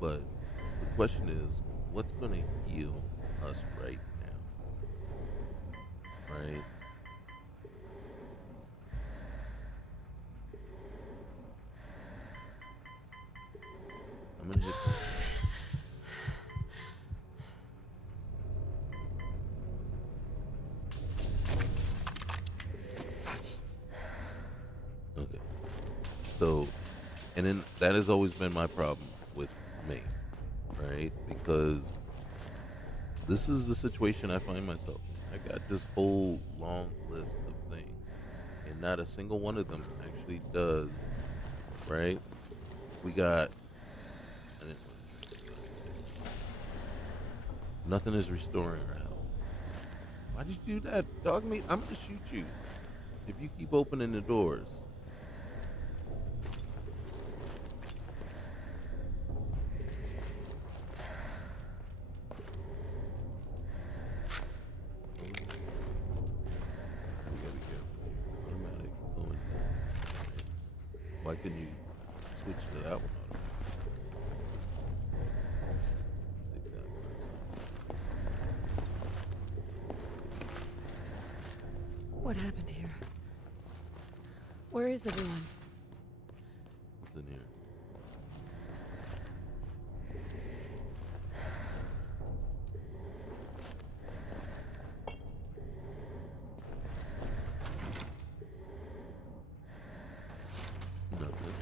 But the question is, what's going to heal us right now? Right? So, and then that has always been my problem with me, right? Because this is the situation I find myself in. I got this whole long list of things, and not a single one of them actually does, right? We got, I didn't want to drink, but nothing is restoring our health. Why did you do that? Dog meat, I'm gonna shoot you if you keep opening the doors. We gotta be careful here. Automatic, going down. Right. Why couldn't you switch to that one automatic? Take that glasses. What happened here? Where is everyone? What's in here? Nothing.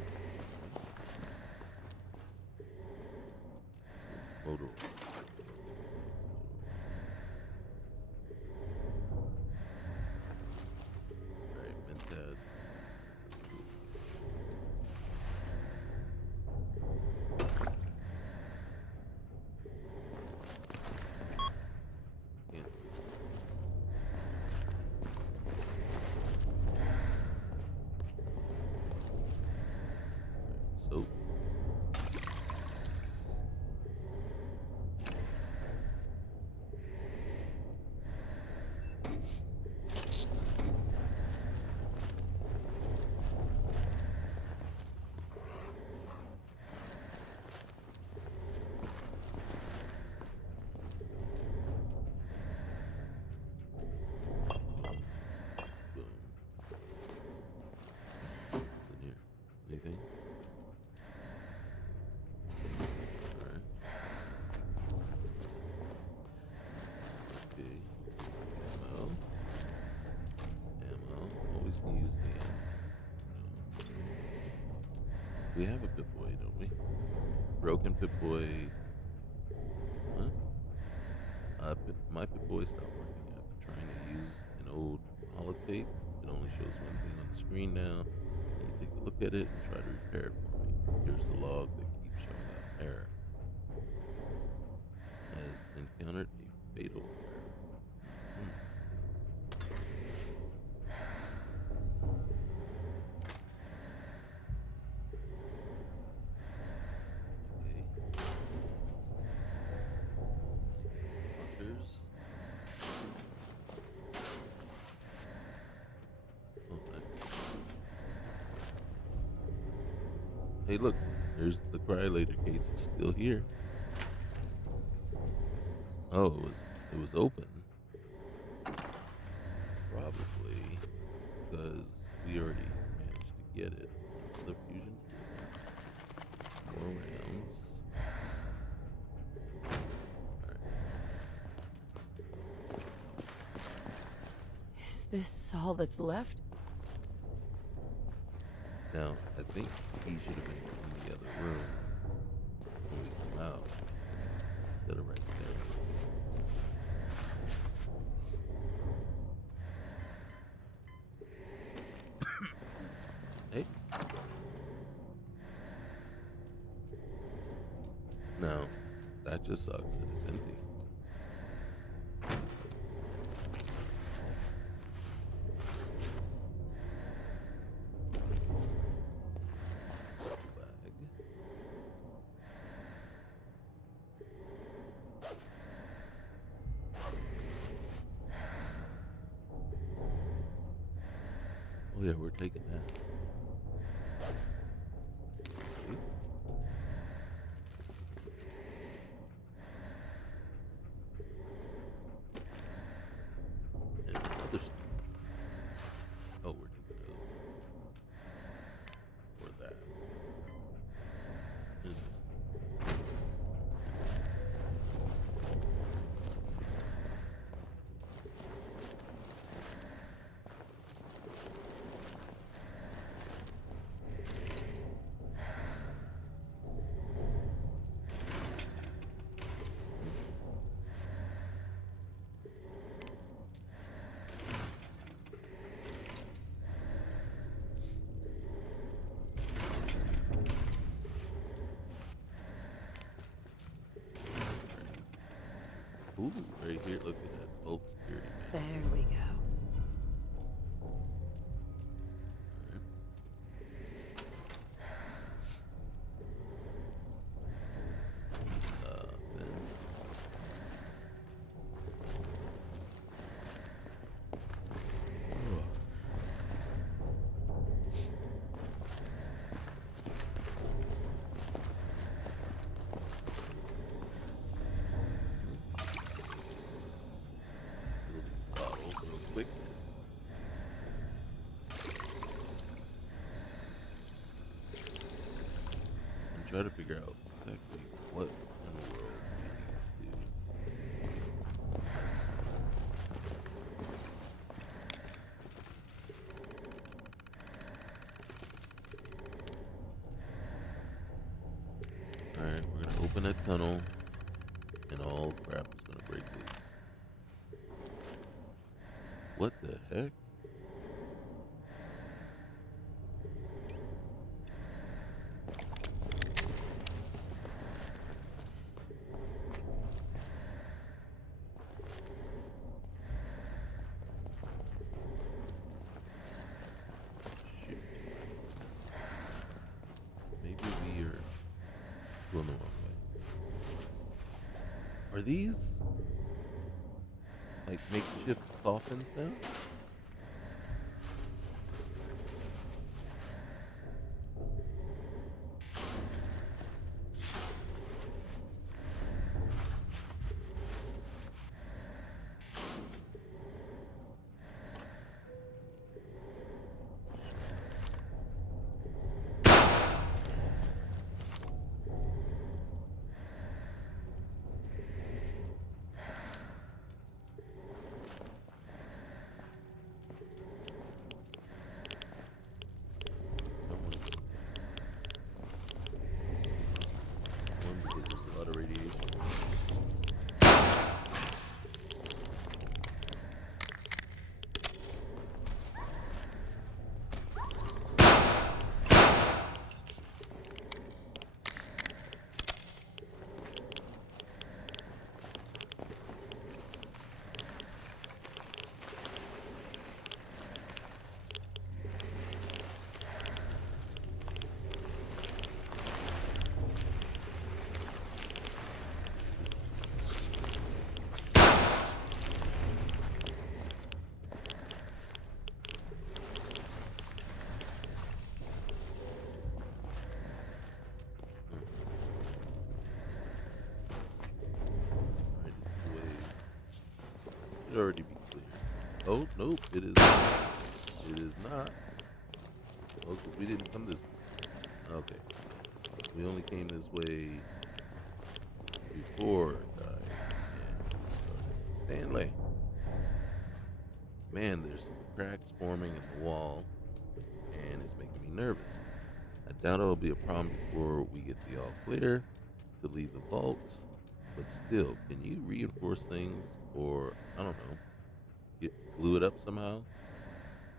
Mode Overhaul. Alright, Mentats. Yeah. Soap. Boom. What's in here? Anything? Alright. Okay. Ammo. Ammo. Always can use the ammo. No. We have a Pip-Boy, don't we? Broken Pip-Boy. Huh? My Pip-Boy stopped working after trying to use an old holotape. It only shows one thing on the screen now. And you take a look at it and try to repair it for me. Here's the log that keeps showing up. Error. Has encountered a fatal error. Hmm. Okay. Lockers. Oh, hey, look. There's the cryolator case. It's still here. Oh, it was open. Probably because we already managed to get it. Another fusion. More rounds. Alright. Is this all that's left? Now, I think he should have been in the other room when we come out instead of right there. Hey. No, that just sucks that it's empty. Bag. Oh yeah, we're taking that. Okay. And another storage. Oh, we're taking those. Or that. Mhm. Ooh, right here. Look at that. Both security man. There we go. Alright. Then. Ugh. Fill these bottles real quick. And try to figure out exactly what in the world we need to do. Alright, we're gonna open that tunnel and all crap is gonna break loose. What the heck? Shoot. Maybe we are going the wrong way. Are these like makeshift coffins now? One because there's a lot of radiation. Alright, this is the way. It should already be clear. Oh, nope, it is not. It is not. Oh, 'cause we didn't come this way. Okay. We only came this way before it died. And we started. Stanley. Man, there's some cracks forming in the wall, and it's making me nervous. I doubt it'll be a problem before we get the all clear to leave the vault. But still, can you reinforce things or, I don't know, glue it up somehow?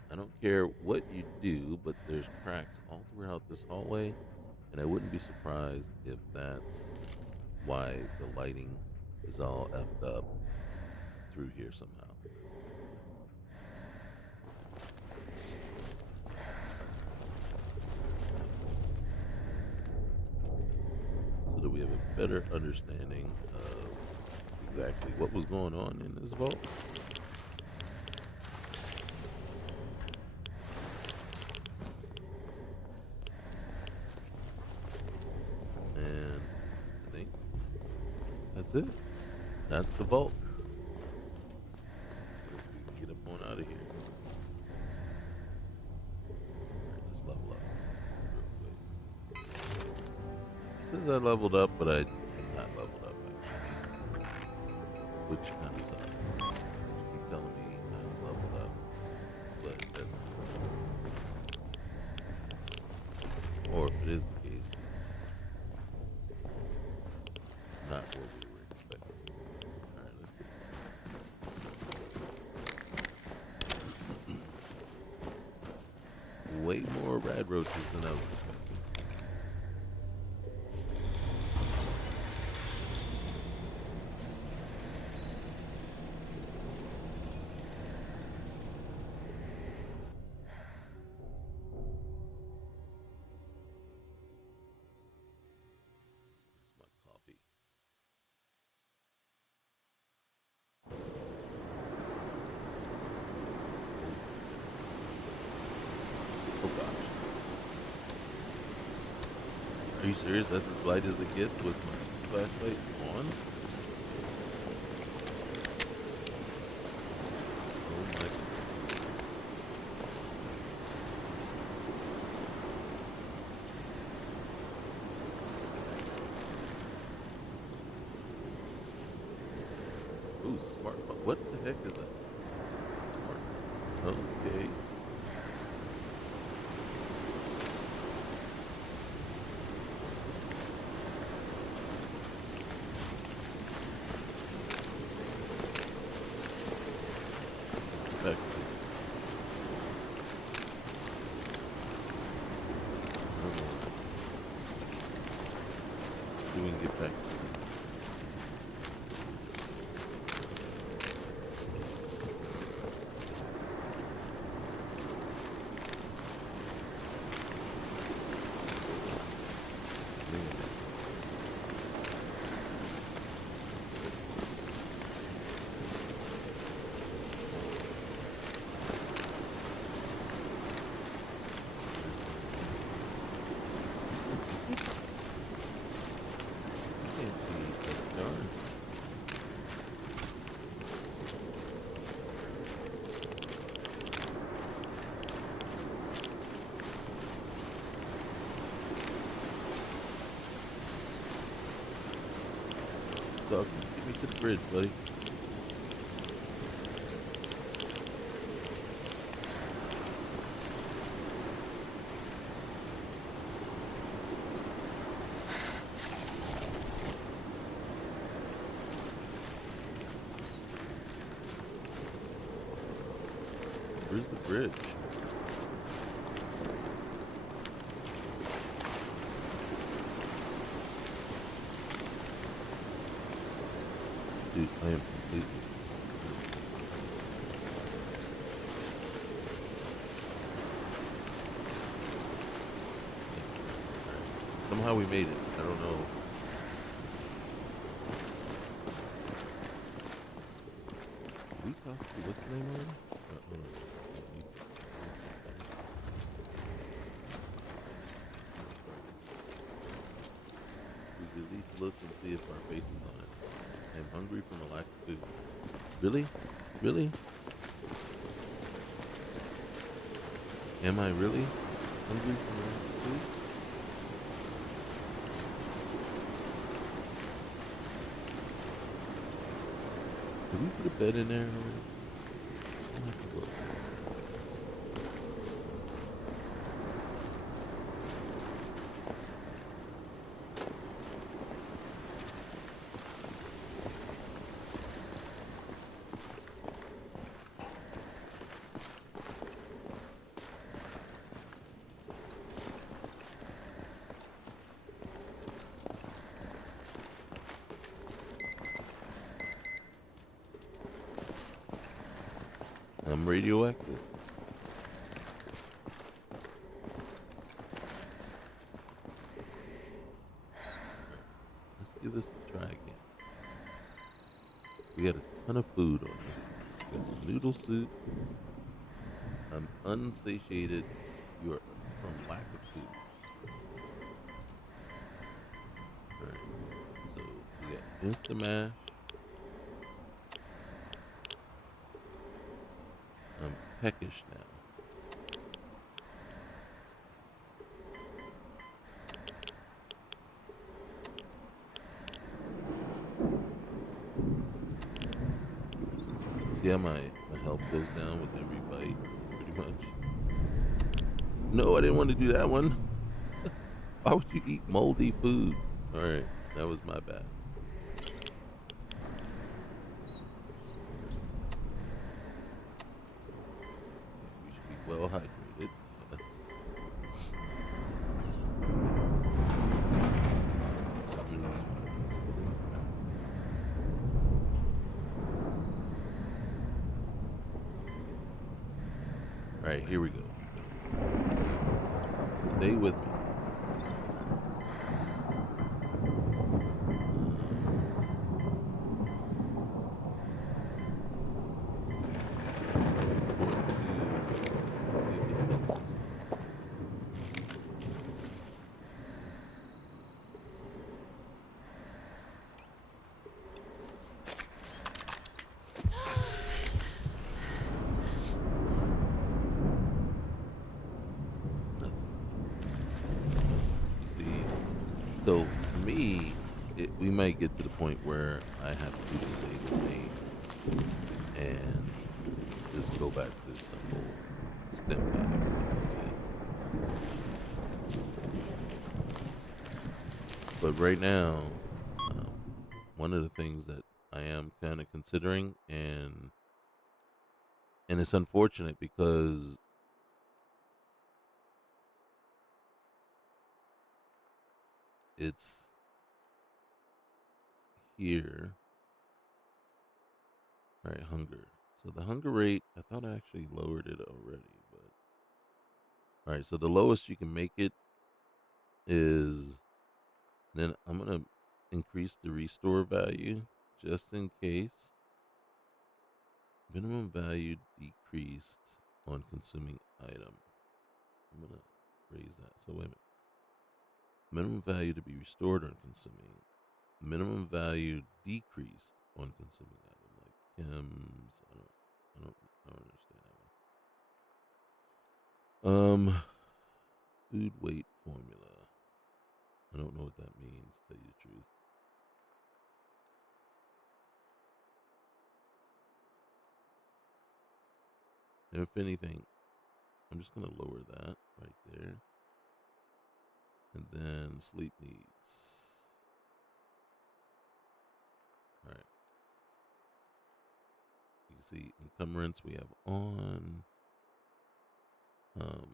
I don't care what you do, but there's cracks all throughout this hallway, and I wouldn't be surprised if that's why the lighting is all effed up through here somehow. So that we have a better understanding of exactly what was going on in this vault. And I think that's it. That's the vault. Guess we can get up on out of here. Alright, let's level up real quick. It says I leveled up, but I am not leveled up actually. Which kind of sucks. You keep telling me I'm leveled up, but that's not. Or if it is the case, it's not what we were expecting. Alright, let's get way more rad roaches than I was expecting. Oh gosh. Are you serious? That's as light as it gets with my flashlight on? Oh my goodness. Ooh, smartphone. What the heck is that? Smartphone. Okay. Back to normal. Doing get back to some. Can't see that darn. Dog, get me to the bridge, buddy. Where's the bridge? Dude, I am completely. Somehow we made it. I don't know. Did we talk to what's the name already? Hold on. We could at least look and see if our face is on it. I am hungry from a lack of food. Really? Really? Am I really hungry from a lack of food? Did we put a bed in there already? I'll have to look. I'm radioactive. Let's give this a try again. We got a ton of food on this. We got some noodle soup. I'm unsatiated. You are from lack of food. Alright. So we got Instamash. I'm peckish now. See how my health goes down with every bite, pretty much. No, I didn't want to do that one. Why would you eat moldy food? Alright, that was my bad. We should be well hydrated. Yes. Alright, here we go. Stay with me. Going to see if this helps us. So for me, we might get to the point where I have to disable main and just go back to simple stem value, and that's it. But right now, um, one of the things that I am kind of considering, and it's unfortunate because it's here, right? Hunger. So the hunger rate, I thought I actually lowered it already, but all right. So the lowest you can make it is, then I'm gonna increase the restore value just in case. Minimum value decreased on consuming item. I'm gonna raise that. So wait a minute. Minimum value to be restored on consuming. Minimum value decreased on consuming item, like chems. I don't understand that one. Food weight formula. I don't know what that means. To tell you the truth. And if anything, I'm just gonna lower that right there, and then sleep needs. All right. You can see encumbrance we have on. Um,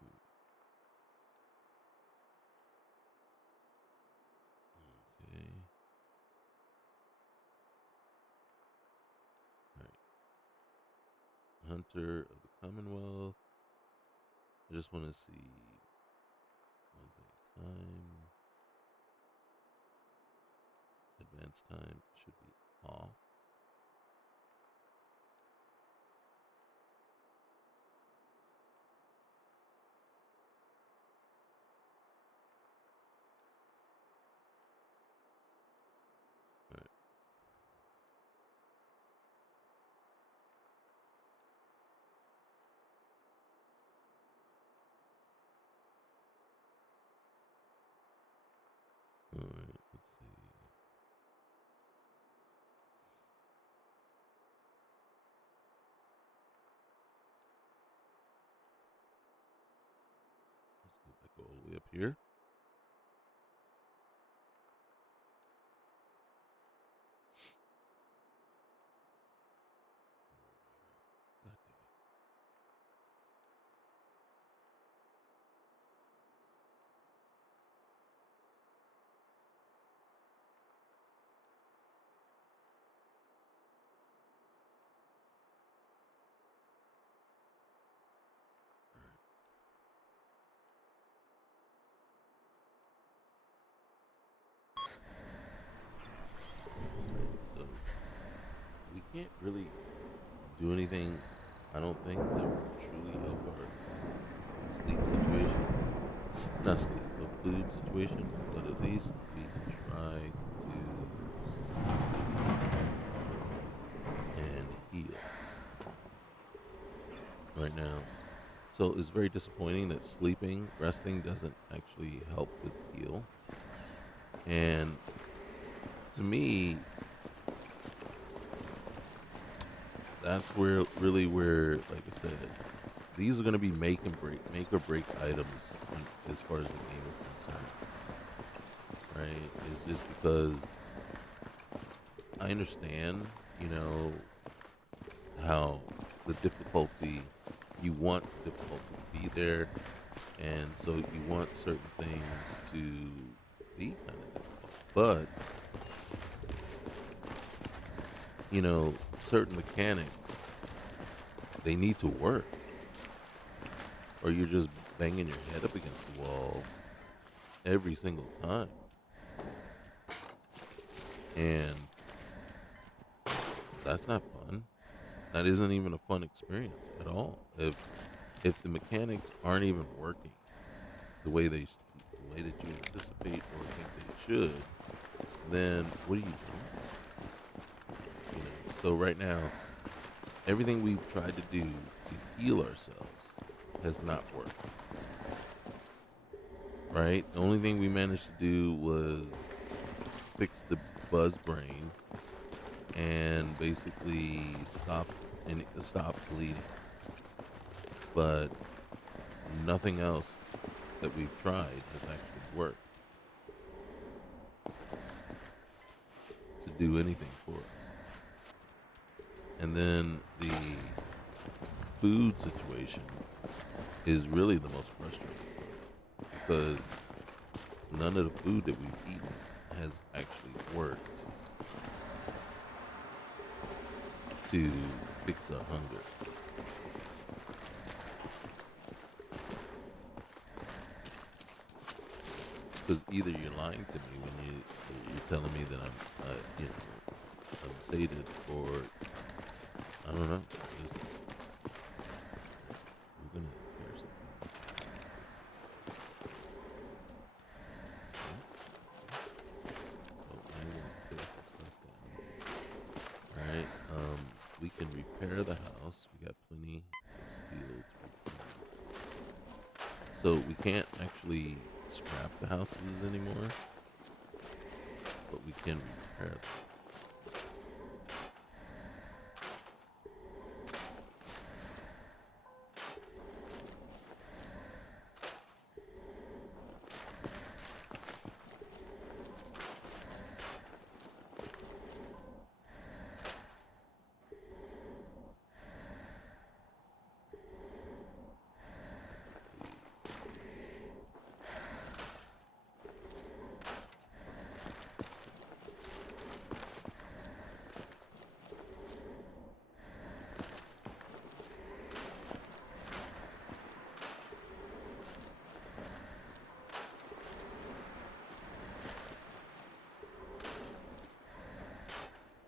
okay. All right. Hunter of the Commonwealth. I just want to see one thing. Time. Advanced time should be off. All right. All right. Let's see. Let's go back all the way up here. God dang it. All right. So we can't really do anything. I don't think that will truly help our sleep situation. Not sleep, but food situation. But at least we can try to sleep and heal right now. So it's very disappointing that sleeping, resting doesn't actually help with heal. And to me, that's where really where, like I said, these are going to be make or break items as far as the game is concerned. Right? It's just because I understand, you know, how the difficulty, you want the difficulty to be there, and so you want certain things to be kind of difficult. But you know, certain mechanics, they need to work, or you're just banging your head up against the wall every single time, and that's not fun. That isn't even a fun experience at all. If the mechanics aren't even working the way the way that you anticipate or think they should, then what are you doing? You know. So right now, everything we've tried to do to heal ourselves has not worked. right? The only thing we managed to do was fix the buzz brain and basically stop bleeding. But nothing else that we've tried has actually worked to do anything for us. And then the food situation is really the most frustrating part because none of the food that we've eaten has actually worked to fix our hunger. Because either you're lying to me when you're telling me that I'm sated, or I don't know. Just, we're gonna tear something. Oh, now we're gonna tear some stuff down. All right. We can repair the house. We got plenty of steel to repair. So we can't actually scrap the houses anymore, but we can repair them.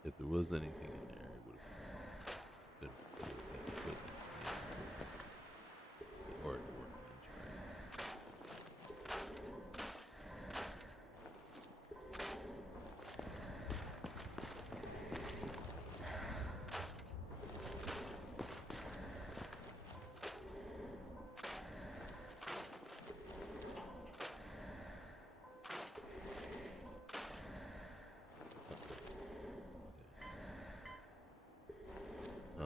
If there was anything in there, it would have been that equipment or the workbench, right? Oh,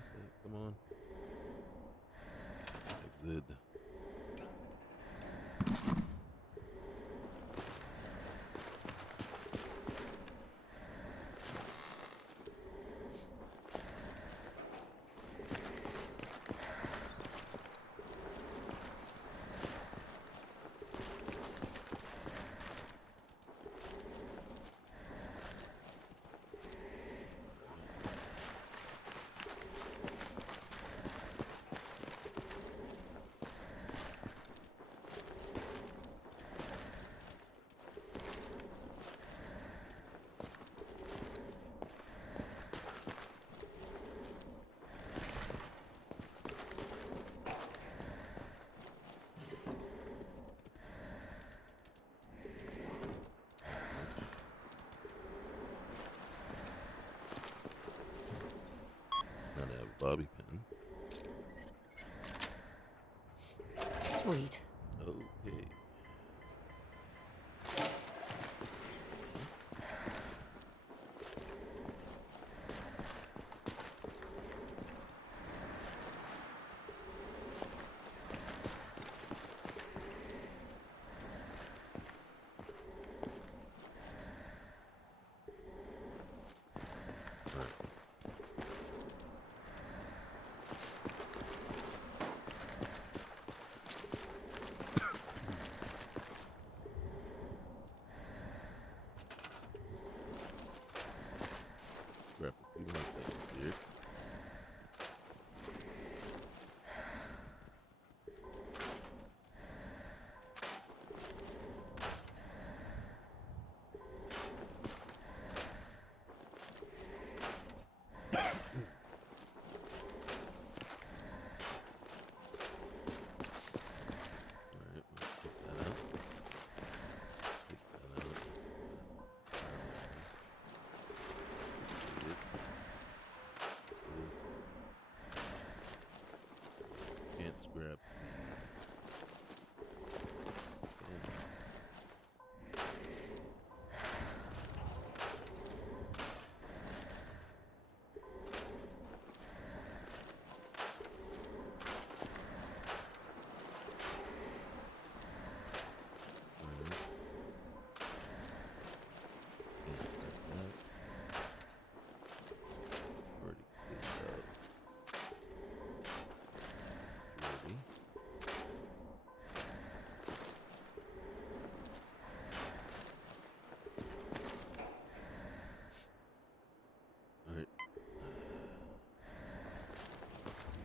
okay. Come on. Exit. Now I have a bobby pin. Sweet. Okay. All right.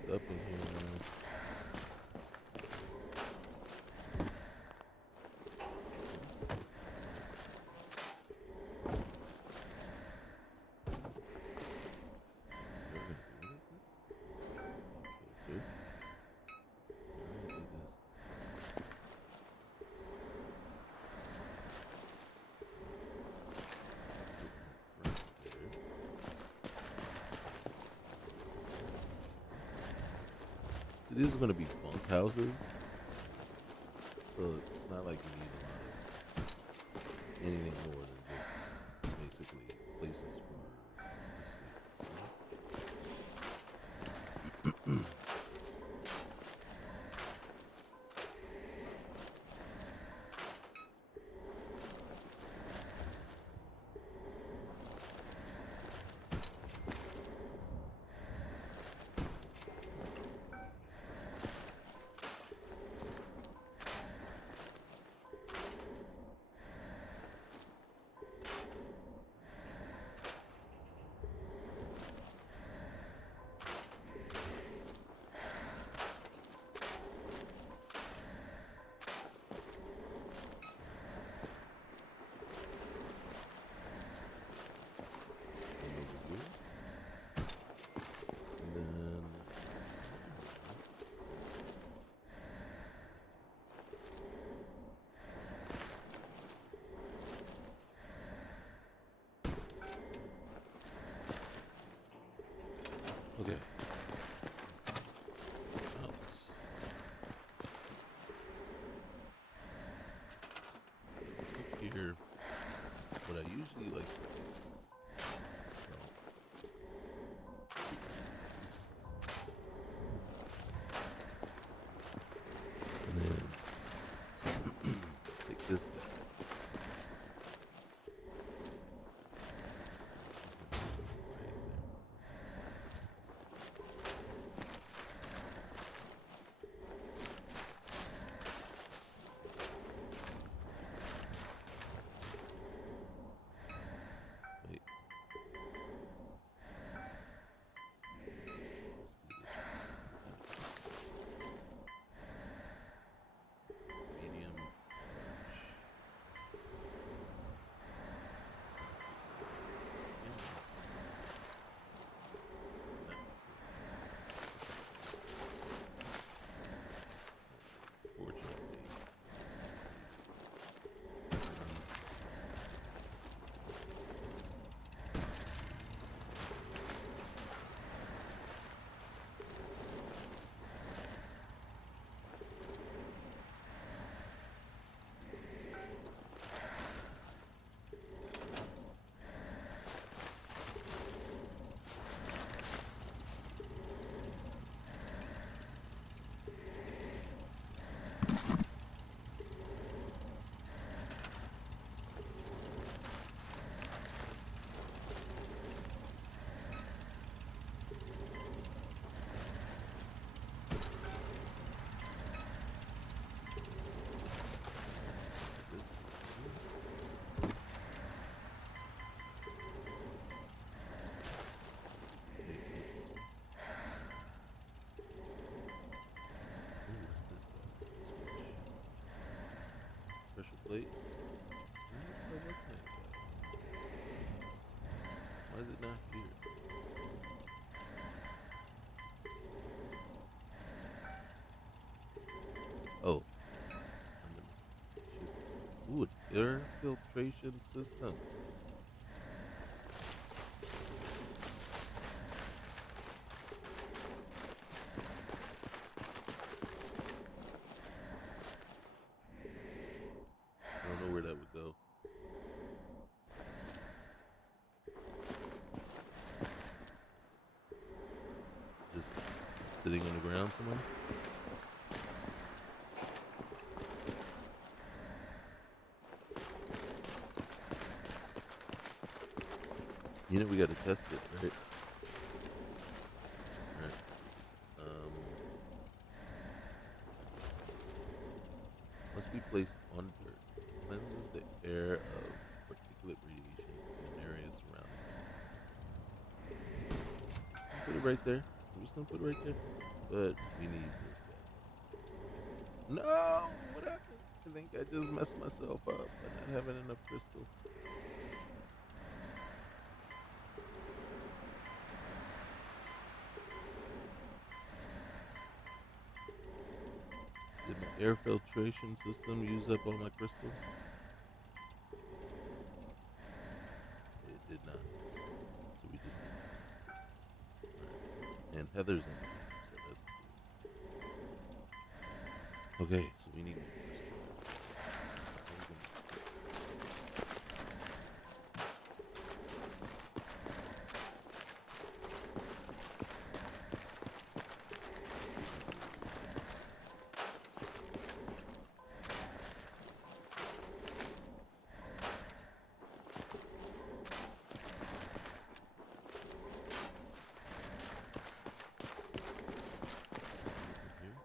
stuff in here. These are going to be bunk houses, so it's not like you need a lot of anything more than just basically places for sleep. Okay. Here, what I usually like to do. And then take this guy. Special plate. Why is it not here? Oh. Ooh, air filtration system. I don't know where that would go. Just sitting on the ground somewhere. You know we gotta test it, right? Right. Must be placed on dirt. Cleanses the air of particulate radiation in areas surrounding it. Put it right there. I'm just gonna put it right there. But we need this guy. No! What happened? I think I just messed myself up by not having enough crystal. Did my air filtration system use up all my crystal? It did not. So we just need that. Alright. And Heather's in the game, so that's cool. Okay, so we need more crystal. Here.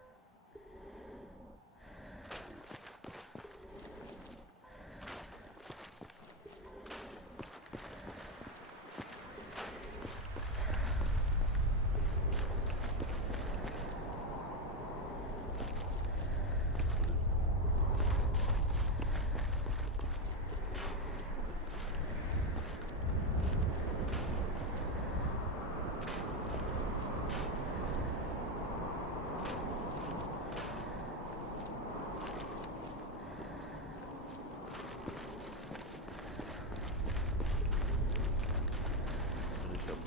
Finish up.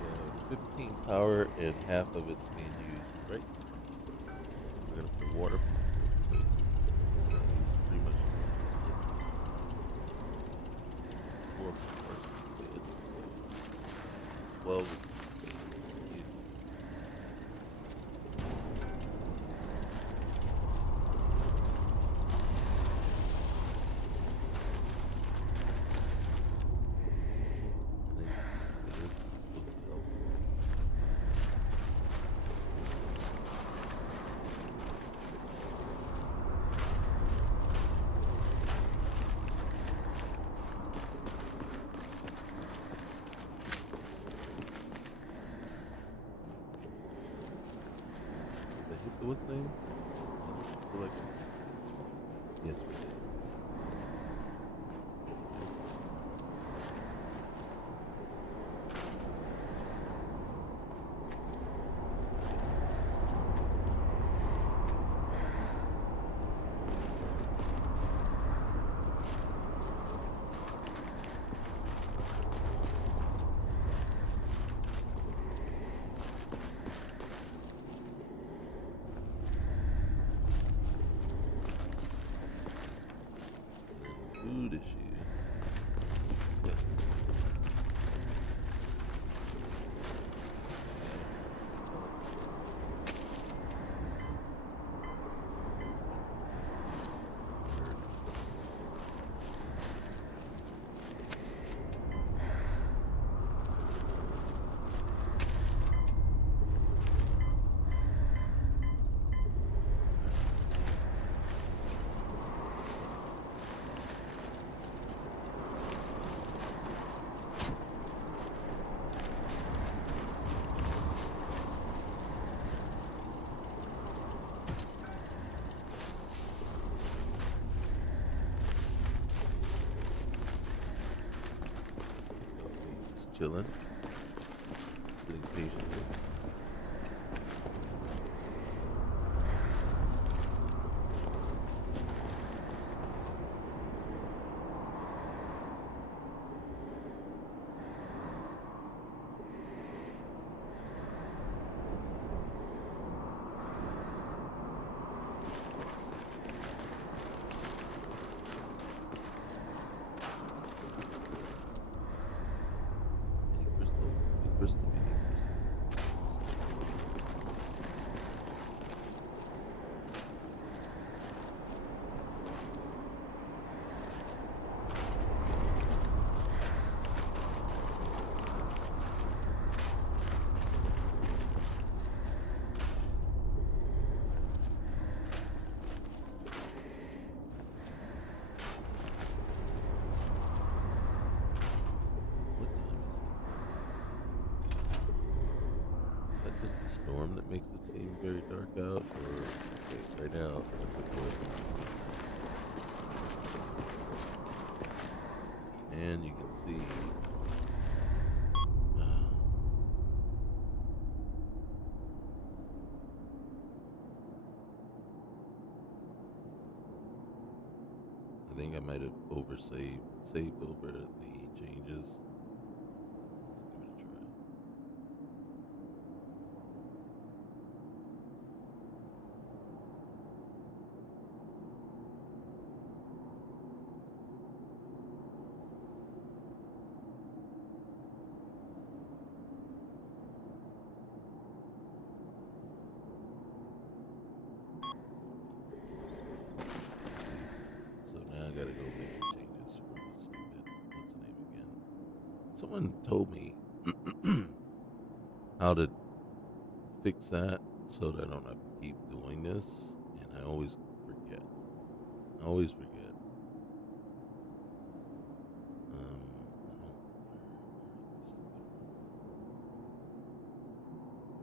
We have 15 power and half of it's being used, right? We're gonna put water. We're gonna use pretty much the rest of it. Four persons did, so 12 is used. I think this is supposed to help. Did I hit the what's name? I feel like yes, we did. Food issue. Yeah. Just chilling, sitting patiently. Any storm that makes it seem very dark out, or okay, right now if I put and you can see I think I might have saved over the changes. Let's give it a try. So now I gotta go make the changes for the stupid, what's the name again? Someone told me how to fix that so that I don't have to keep doing this, and I always forget. I always forget. I don't. Just a minute.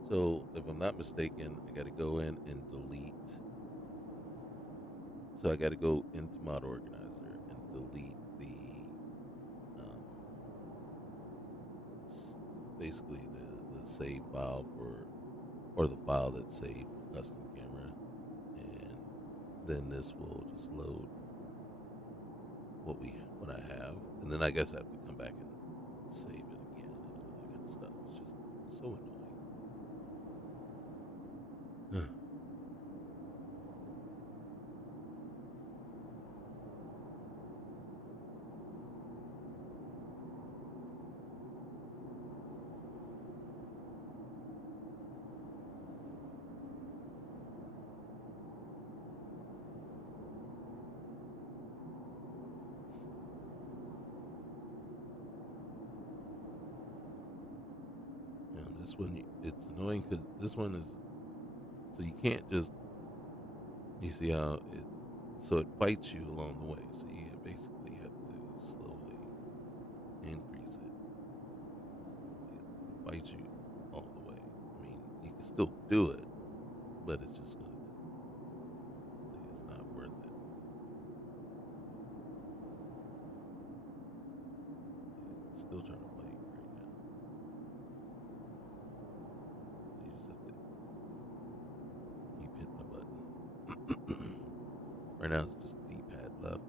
So if I'm not mistaken, I got to go in and delete. So I got to go into Mod Organizer and delete um, basically the save file for, or the file that's saved for custom camera, and then this will just load what I have, and then I guess I have to come back and save it again and all that kind of stuff. It's just so annoying. This one, it's annoying because this one is, so you can't just, you see how it, so it fights you along the way. So you basically have to slowly increase it. It fights you all the way. I mean, you can still do it, but it's just going to, it's not worth it. It's still trying to fight right now. So you just have to keep hitting the button. Right now it's just D-pad left.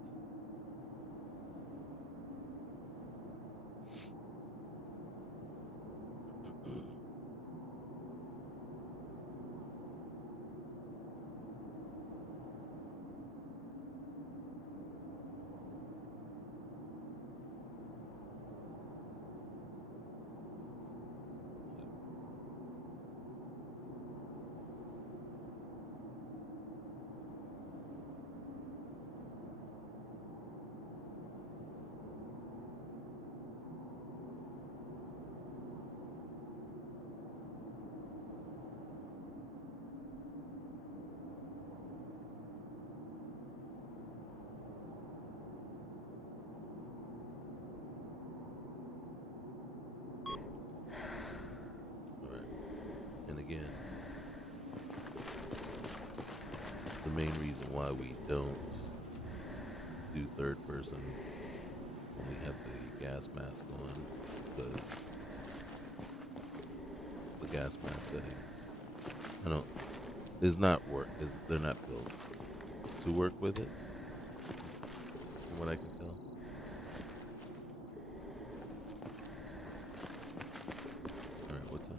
All right. And again, the main reason why we don't do third person when we have the gas mask on, because the gas mask settings, I don't, is not work. They're not built to work with it, from what I can tell. All right, what time?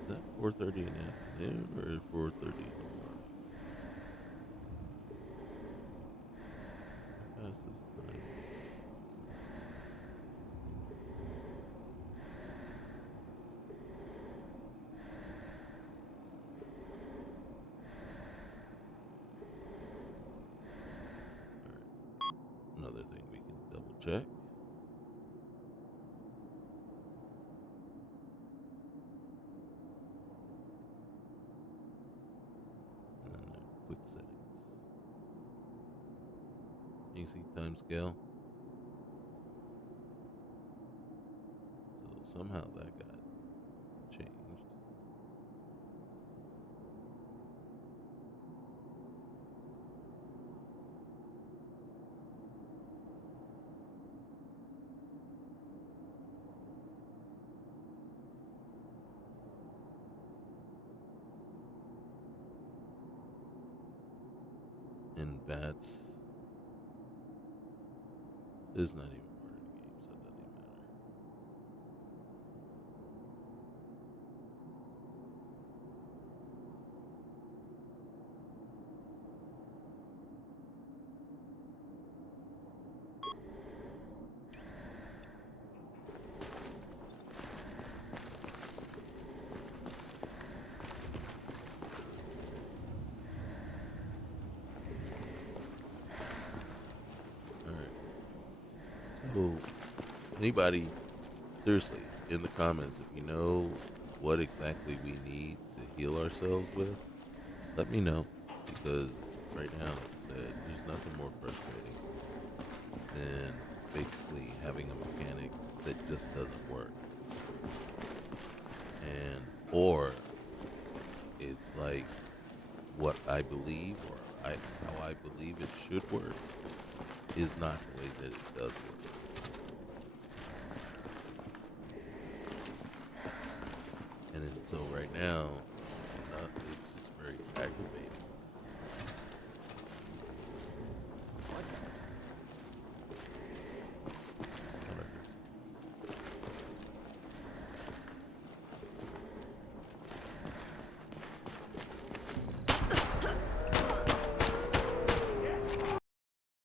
Is that 4:30 in the afternoon or 4:30 in the morning? How fast is time? All right. Another thing we can double check. And then quick settings. You see time scale? somehow that got changed. And that's is not even part of the game, so it doesn't even matter. All right. So, anybody, seriously, in the comments, if you know what exactly we need to heal ourselves with, let me know. Because right now, like I said, there's nothing more frustrating than basically having a mechanic that just doesn't work. And, or it's like what I believe or how I believe it should work is not the way that it does work. And then, so right now, it's just very aggravating. Thought I heard something.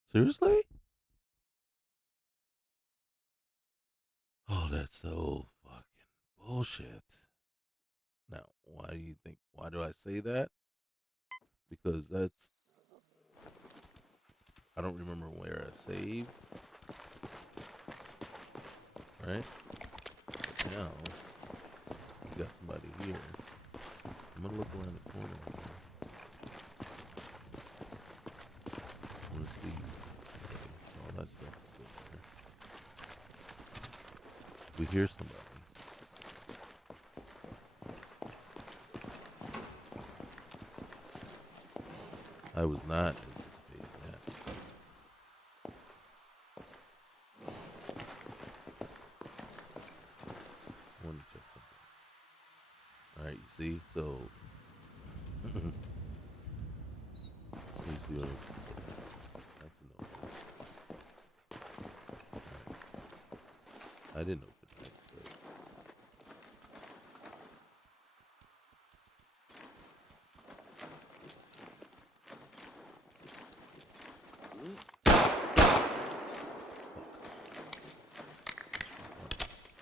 Seriously? Oh, that's so fucking bullshit. Now, why do you think? Why do I say that? Because I don't remember where I saved. Right now, you got somebody here. I'm gonna look around the corner here. I wanna see. Okay, so all that stuff is still there. We hear somebody. I was not anticipating that. I want to check something. All right, you see, so let me see what that's a no. Right. I didn't open that, but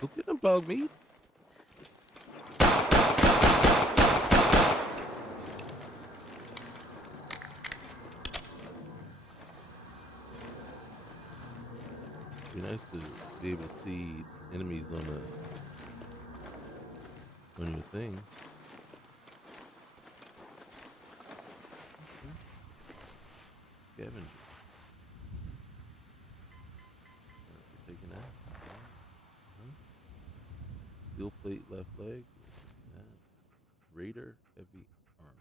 go get them, dog meat. Be nice to be able to see enemies on your thing. Scavenger. We're taking that. Steel plate left leg. That. Raider heavy armor.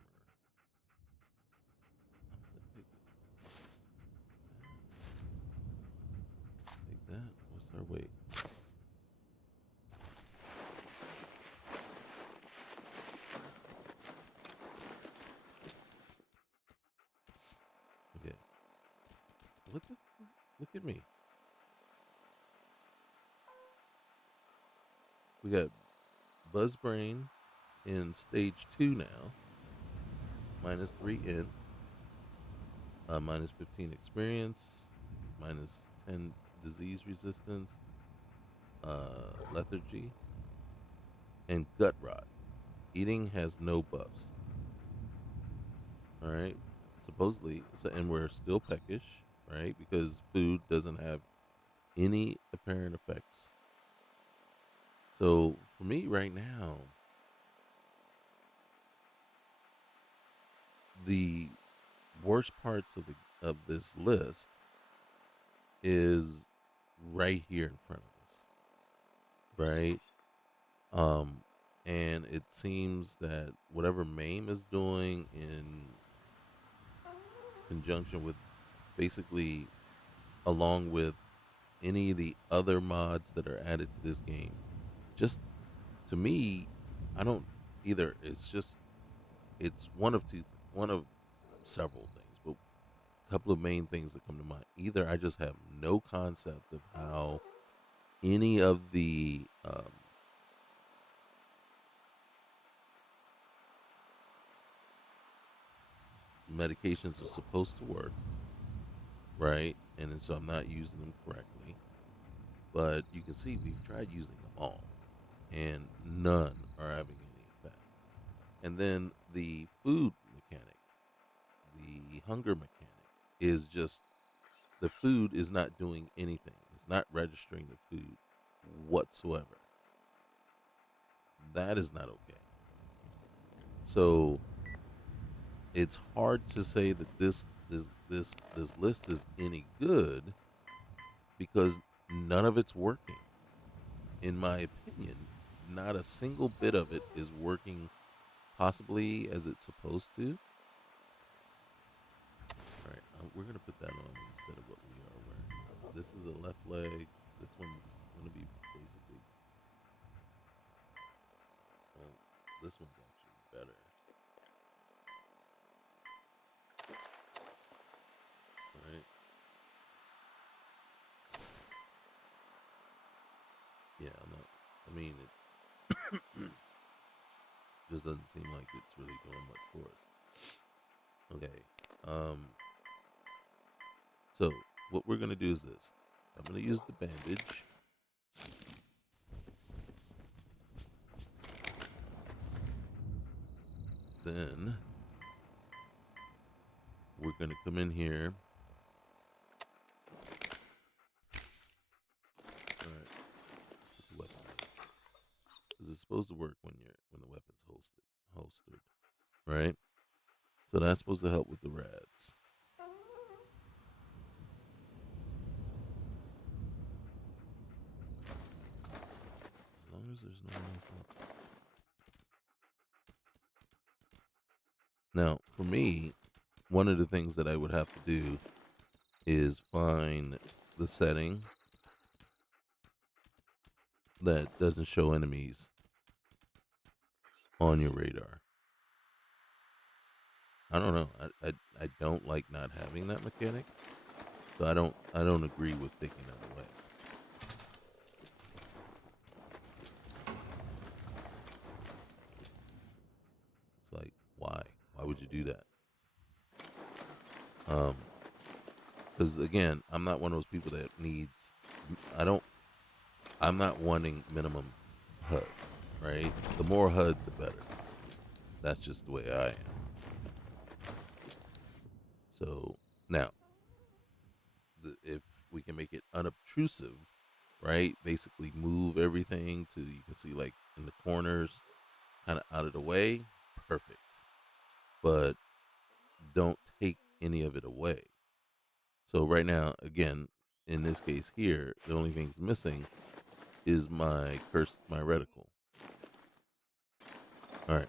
I'm gonna take that. Take that. What's our weight? Okay. What the? Look at me. We got Buzzbrain in stage 2 now. -3 in. -15 experience. -10 disease resistance. Lethargy. And gut rot. Eating has no buffs. All right. Supposedly, so, and we're still peckish, right? Because food doesn't have any apparent effects. So for me right now, the worst parts of this list is right here in front of us, right? Um, and it seems that whatever MAME is doing in conjunction with basically along with any of the other mods that are added to this game, just to me, I don't either. It's just it's one of several things, but a couple of main things that come to mind. Either I just have no concept of how any of the medications are supposed to work, right? And then, so I'm not using them correctly. But you can see we've tried using them all, and none are having any effect. And then the food mechanic, the hunger mechanic, is just the food is not doing anything. It's not registering the food whatsoever. That is not okay. So it's hard to say that this list is any good because none of it's working. In my opinion, not a single bit of it is working possibly as it's supposed to. All right, we're gonna put that on instead of what we are wearing. This is a left leg. This one's gonna be basically. Well, this one's actually better. All right. Yeah, I'm not. I mean, it just doesn't seem like it's really doing much for us. Okay. Um. So what we're gonna do is this. I'm gonna use the bandage. Then we're gonna come in here. All right. Put the weapon in. Because it's supposed to work when the weapon's holstered, right? So that's supposed to help with the rads. As long as there's no one else left. Now, for me, one of the things that I would have to do is find the setting that doesn't show enemies on your radar. I don't know. I don't like not having that mechanic, so I don't agree with taking that away. It's like why? Why would you do that? Um, because again, I'm not one of those people that needs. I don't. I'm not wanting minimum HUD, right? The more HUD, the better. That's just the way I am. So now, if we can make it unobtrusive, right? Basically, move everything to you can see like in the corners, kind of out of the way. Perfect. But don't take any of it away. So right now, again, in this case here, the only thing's missing is my reticle. All right,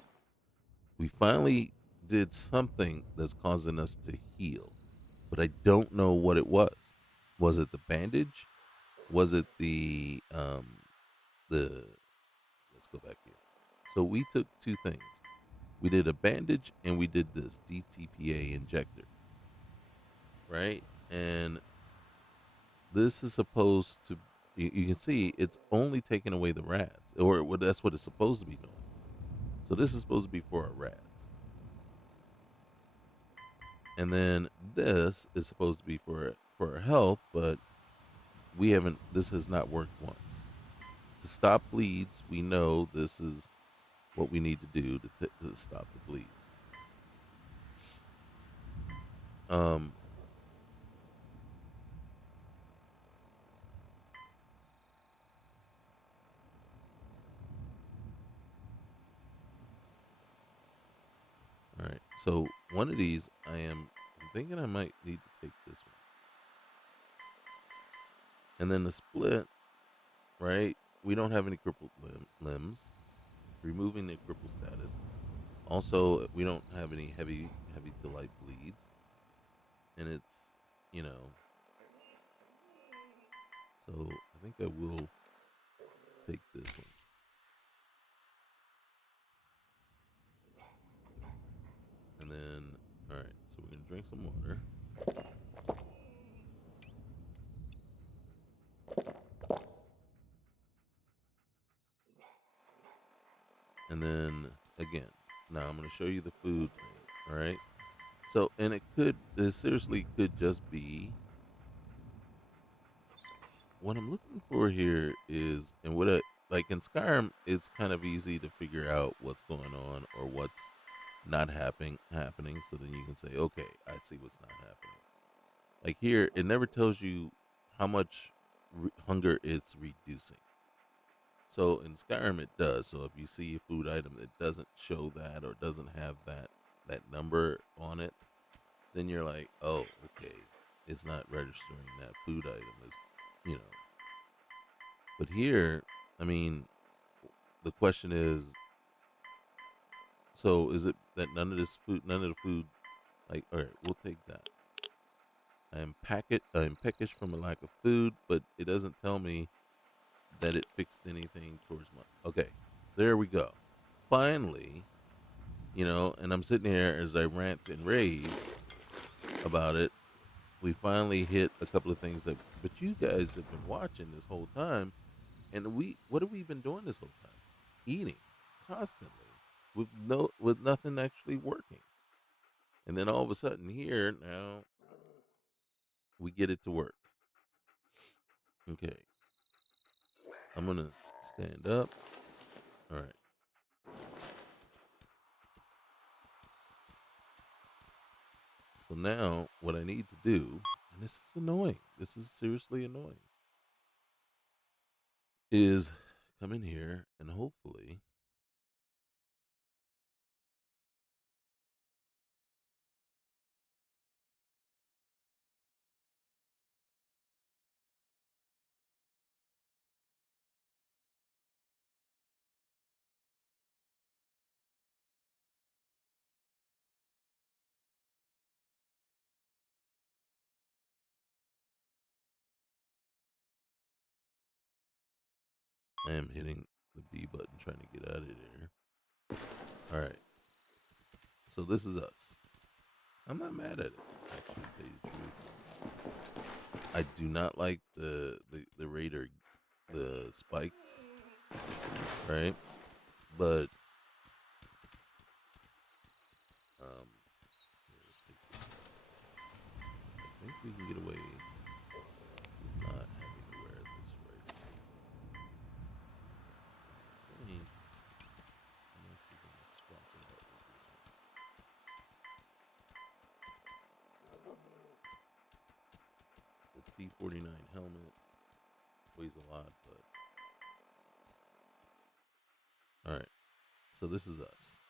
we finally did something that's causing us to heal, but I don't know what it was. Was it the bandage? Was it the let's go back here. So we took two things. We did a bandage and we did this DTPA injector, right? And this is supposed to you can see it's only taking away the rats, or that's what it's supposed to be doing. So this is supposed to be for our rats. And then this is supposed to be for our health, but we haven't this has not worked once. To stop bleeds, we know this is what we need to do to stop the bleeds. Um, all right. So one of these, I'm thinking I might need to take this one, and then the split. Right, we don't have any crippled limbs. Removing the cripple status. Also, we don't have any heavy to light bleeds, and it's you know. So I think I will take this one, and then all right. So we're gonna drink some water, and then again. Now I'm gonna show you the food thing. All right. So and it seriously could just be what I'm looking for here is, and what like in Skyrim, it's kind of easy to figure out what's going on or what's not happening. So then you can say, okay, I see what's not happening. Like here, it never tells you how much hunger it's reducing. So in Skyrim, it does. So if you see a food item that doesn't show that or doesn't have that number on it, then you're like, oh, okay, it's not registering that food item as you know. But here, I mean, the question is, so is it that none of the food, like, all right, we'll take that. I'm peckish from a lack of food, but it doesn't tell me that it fixed anything towards my. Okay, there we go. Finally, and I'm sitting here as I rant and rave about it. We finally hit a couple of things but you guys have been watching this whole time, and what have we been doing this whole time? Eating constantly with nothing actually working. And then all of a sudden here now we get it to work. Okay. I'm gonna stand up. All right. So now what I need to do, and this is annoying. This is seriously annoying. Is come in here and hopefully I am hitting the B button trying to get out of there. All right. So this is us. I'm not mad at it, actually, to tell you the truth. I do not like the Raider, the spikes, right? But um, here, let's take this out. I think we can get away with not having to wear this right away. I think I'm actually gonna swap it out with this one. The T-49 helmet weighs a lot, but all right. So this is us.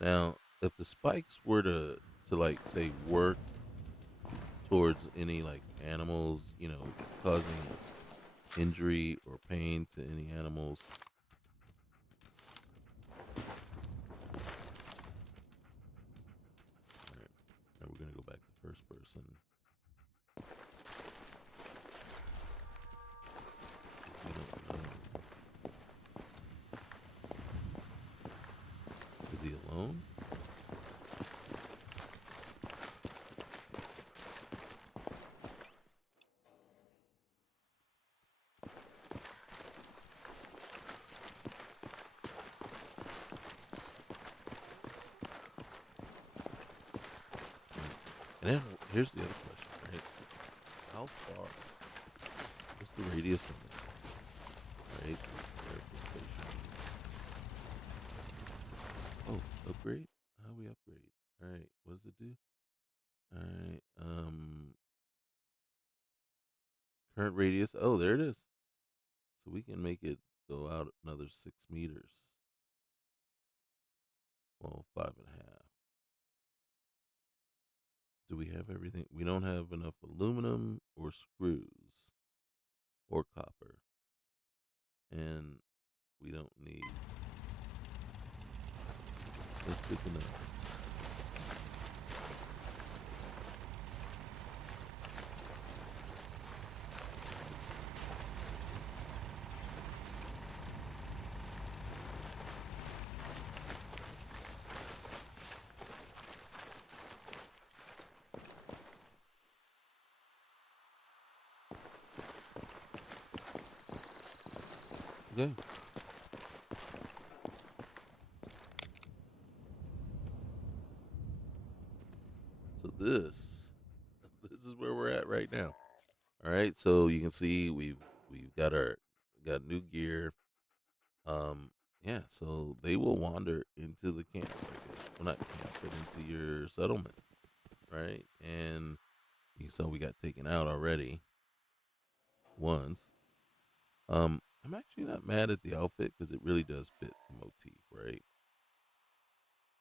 Now, if the spikes were to like say work towards any like animals, causing injury or pain to any animals. All right, now we're gonna go back to first person. We don't know. Is he alone? And then here's the other question, right? How far? What's the radius on this thing? Right? Verification. Oh, upgrade? How do we upgrade? All right, what does it do? All right, current radius. Oh, there it is. So we can make it go out another 6 meters. Well, 5.5. Do we have everything? We don't have enough aluminum or screws or copper. and we don't need. That's good to know. Okay. So this is where we're at right now. All right. So you can see we've got new gear. Yeah. So they will wander into the camp, I guess. Well, not camp, but into your settlement, right? And you saw we got taken out already once. I'm actually not mad at the outfit because it really does fit the motif, right?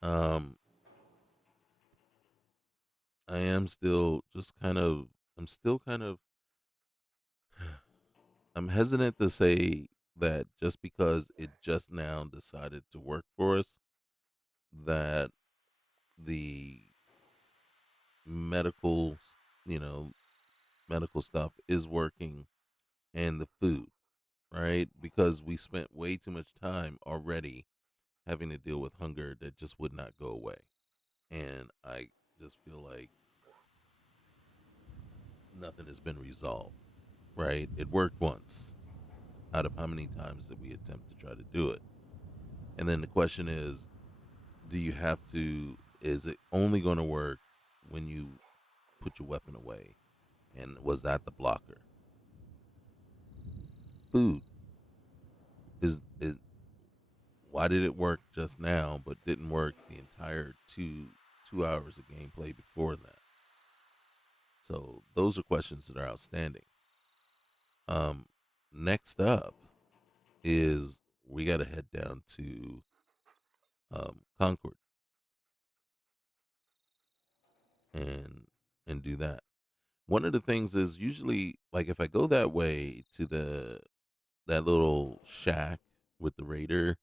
Um, I am still just kind of, I'm still kind of, I'm hesitant to say that just because it just now decided to work for us, that the medical, you know, medical stuff is working and the food, right? Because we spent way too much time already having to deal with hunger that just would not go away. And I just feel like nothing has been resolved, right? It worked once out of how many times that we attempt to try to do it. And then the question is, do you have to, is it only going to work when you put your weapon away? And was that the blocker? Food is why did it work just now but didn't work the entire 2 hours of gameplay before that? So those are questions that are outstanding. Um, Next up is we got to head down to Concord and do that. One of the things is usually like if I go that way to the that little shack with the raider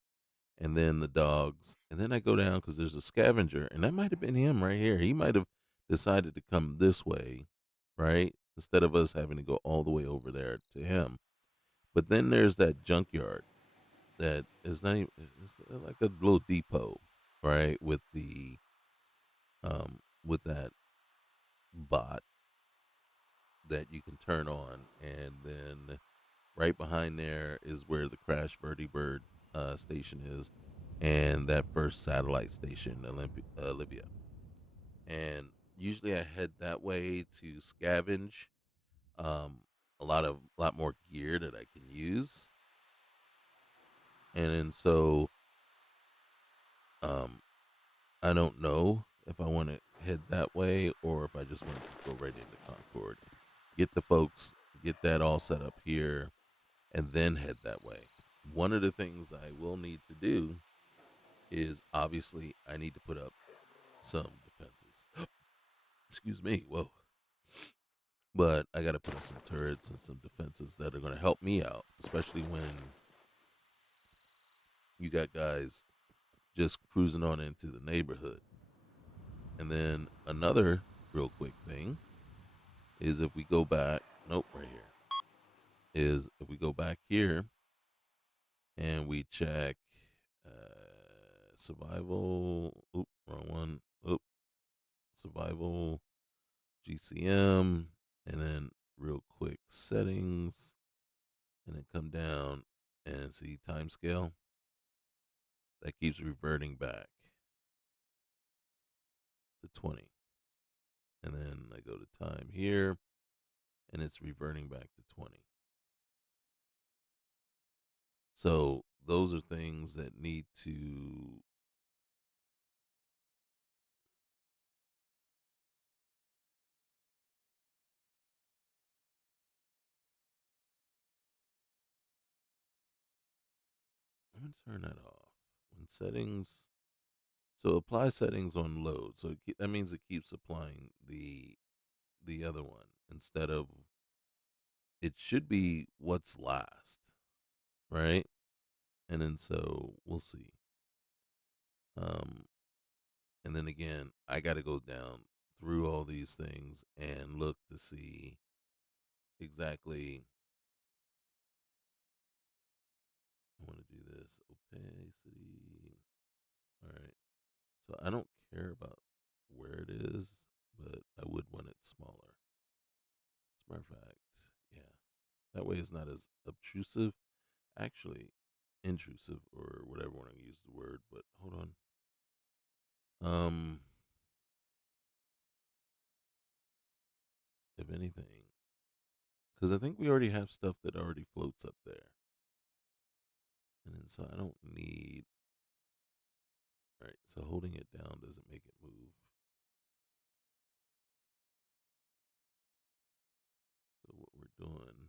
and then the dogs, and then I go down because there's a scavenger, and that might have been him right here. He might have decided to come this way, right? Instead of us having to go all the way over there to him. But then there's that junkyard that is not even, it's like a little depot, right? With that bot that you can turn on, and then right behind there is where the Crash Vertibird station is, and that first satellite station, Olivia. And usually I head that way to scavenge um, a lot more gear that I can use, and then so um, I don't know if I want to head that way or if I just want to just go right into Concord, get the folks, get that all set up here, and then head that way. One of the things I will need to do is obviously I need to put up some defenses. Excuse me, whoa. But I got to put up some turrets and some defenses that are going to help me out, especially when you got guys just cruising on into the neighborhood. And then another real quick thing is if we go back, nope, right here, is if we go back here and we check survival, oop, wrong one, oop, survival, GCM, and then real quick settings, and then come down and see time scale. That keeps reverting back to 20. And then I go to time here, and it's reverting back to 20. So those are things that need to. I'm going to turn that off. When settings. So apply settings on load. So that means it keeps applying the other one instead of, it should be what's last. right? And then so we'll see. Um, and then again, I got to go down through all these things and look to see exactly. I want to do this opacity. All right. So I don't care about where it is, but I would want it smaller. As a matter of fact, yeah. That way it's not as obtrusive. Actually, intrusive or whatever want to use the word, but hold on. Um, if anything, because I think we already have stuff that already floats up there, and then, so I don't need. Right, so holding it down doesn't make it move. So what we're doing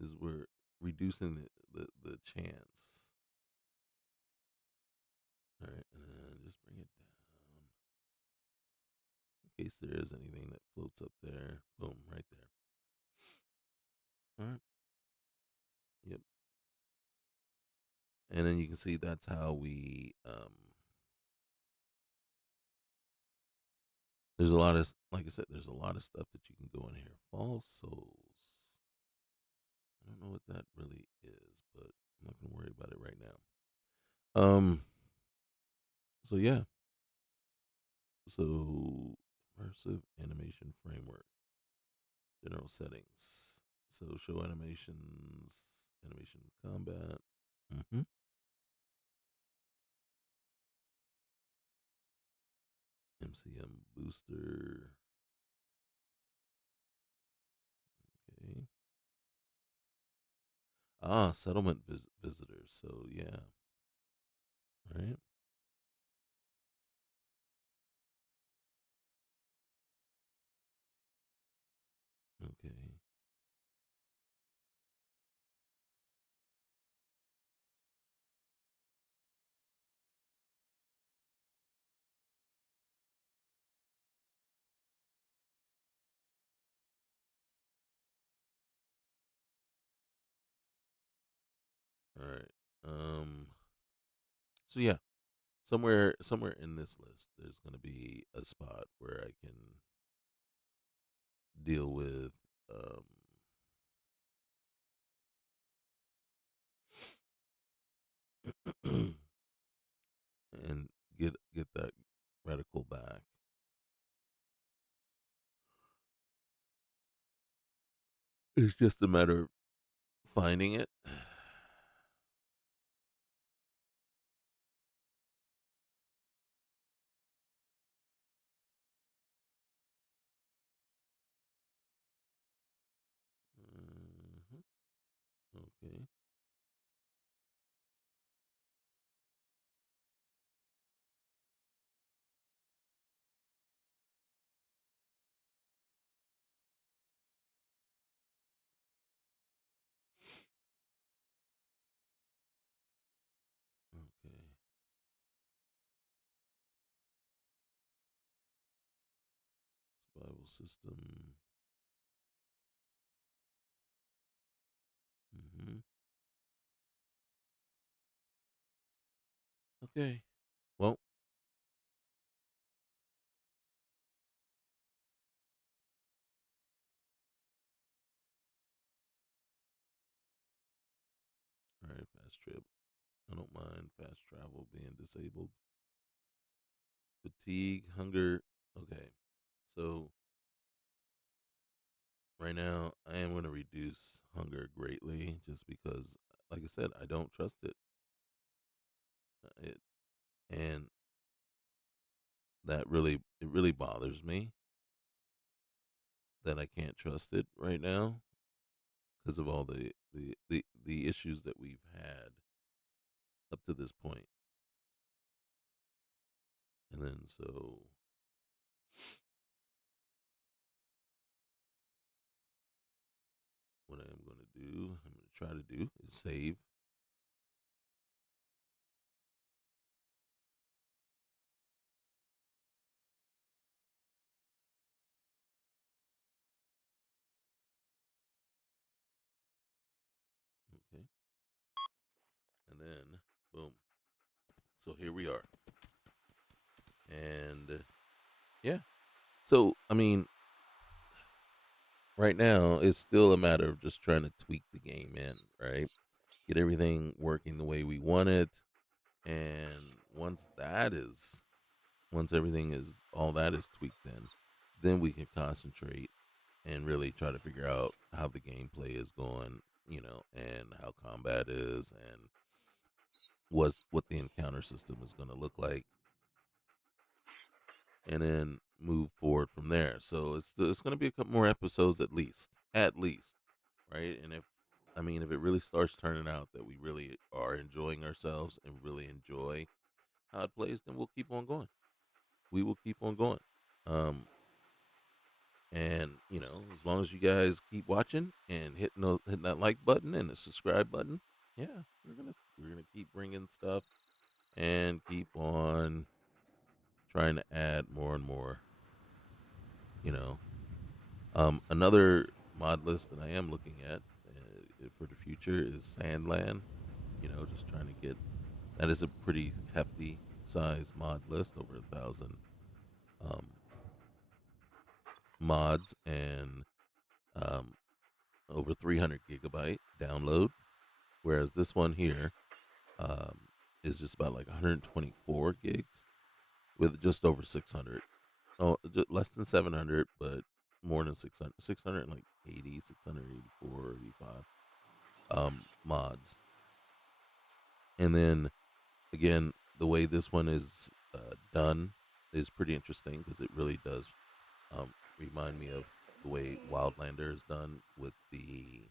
is we're reducing the chance. All right, and then just bring it down in case there is anything that floats up there. Boom, right there. All right. Yep. And then you can see that's how we. There's a lot of, like I said, there's a lot of stuff that you can go in here. False souls. I don't know what that really is, but I'm not gonna worry about it right now. So yeah. So immersive animation framework. General settings. So show animations, animation combat. Mm-hmm. MCM booster. Okay. Ah, settlement visitors. So yeah. Right. Okay. All right. So yeah, somewhere in this list, there's gonna be a spot where I can deal with um and get that reticle back. It's just a matter of finding it. Mhm. Okay. Okay. Survival system. Hmm. Okay. Well, all right. Fast trip. I don't mind fast travel being disabled. Fatigue, hunger. Okay. So right now, I am going to reduce hunger greatly, just because, like I said, I don't trust it. It and it really bothers me that I can't trust it right now because of all the issues that we've had up to this point. And then so what I am going to do, I'm going to try to do is save. then boom. So here we are. And yeah. So I mean, right now it's still a matter of just trying to tweak the game in, right? Get everything working the way we want it. And once everything is all that is tweaked in, then we can concentrate and really try to figure out how the gameplay is going, and how combat is and what the encounter system is going to look like, and then move forward from there. So it's going to be a couple more episodes at least, right? And if it really starts turning out that we really are enjoying ourselves and really enjoy how it plays, then we'll keep on going. We will keep on going. Um, and as long as you guys keep watching and hitting that like button and the subscribe button, yeah, we're gonna keep bringing stuff and keep on trying to add more and more. You know, Another mod list that I am looking at for the future is Sandland. Just trying to get that is a pretty hefty size mod list, over 1,000 um, mods and um, over 300 gigabyte download. Whereas this one here um, is just about like 124 gigs with just over 600. Oh, less than 700, but more than 600. 600 and like 80, 684, 85 mods. And then again, the way this one is done is pretty interesting because it really does remind me of the way Wildlander is done with the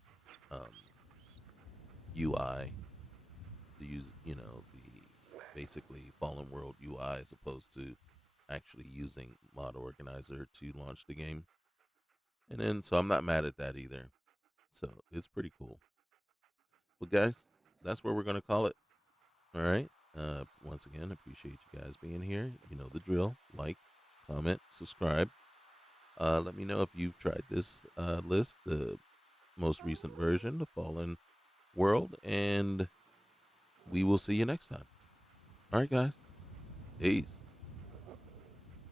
um, UI, to use the basically Fallen World UI as opposed to actually using Mod Organizer to launch the game. And then so I'm not mad at that either. So it's pretty cool. But guys, that's where we're gonna call it. All right. Once again, appreciate you guys being here. You know the drill. Like, comment, subscribe. Let me know if you've tried this list, the most recent version, the Fallen World, and we will see you next time. All right, guys. Peace.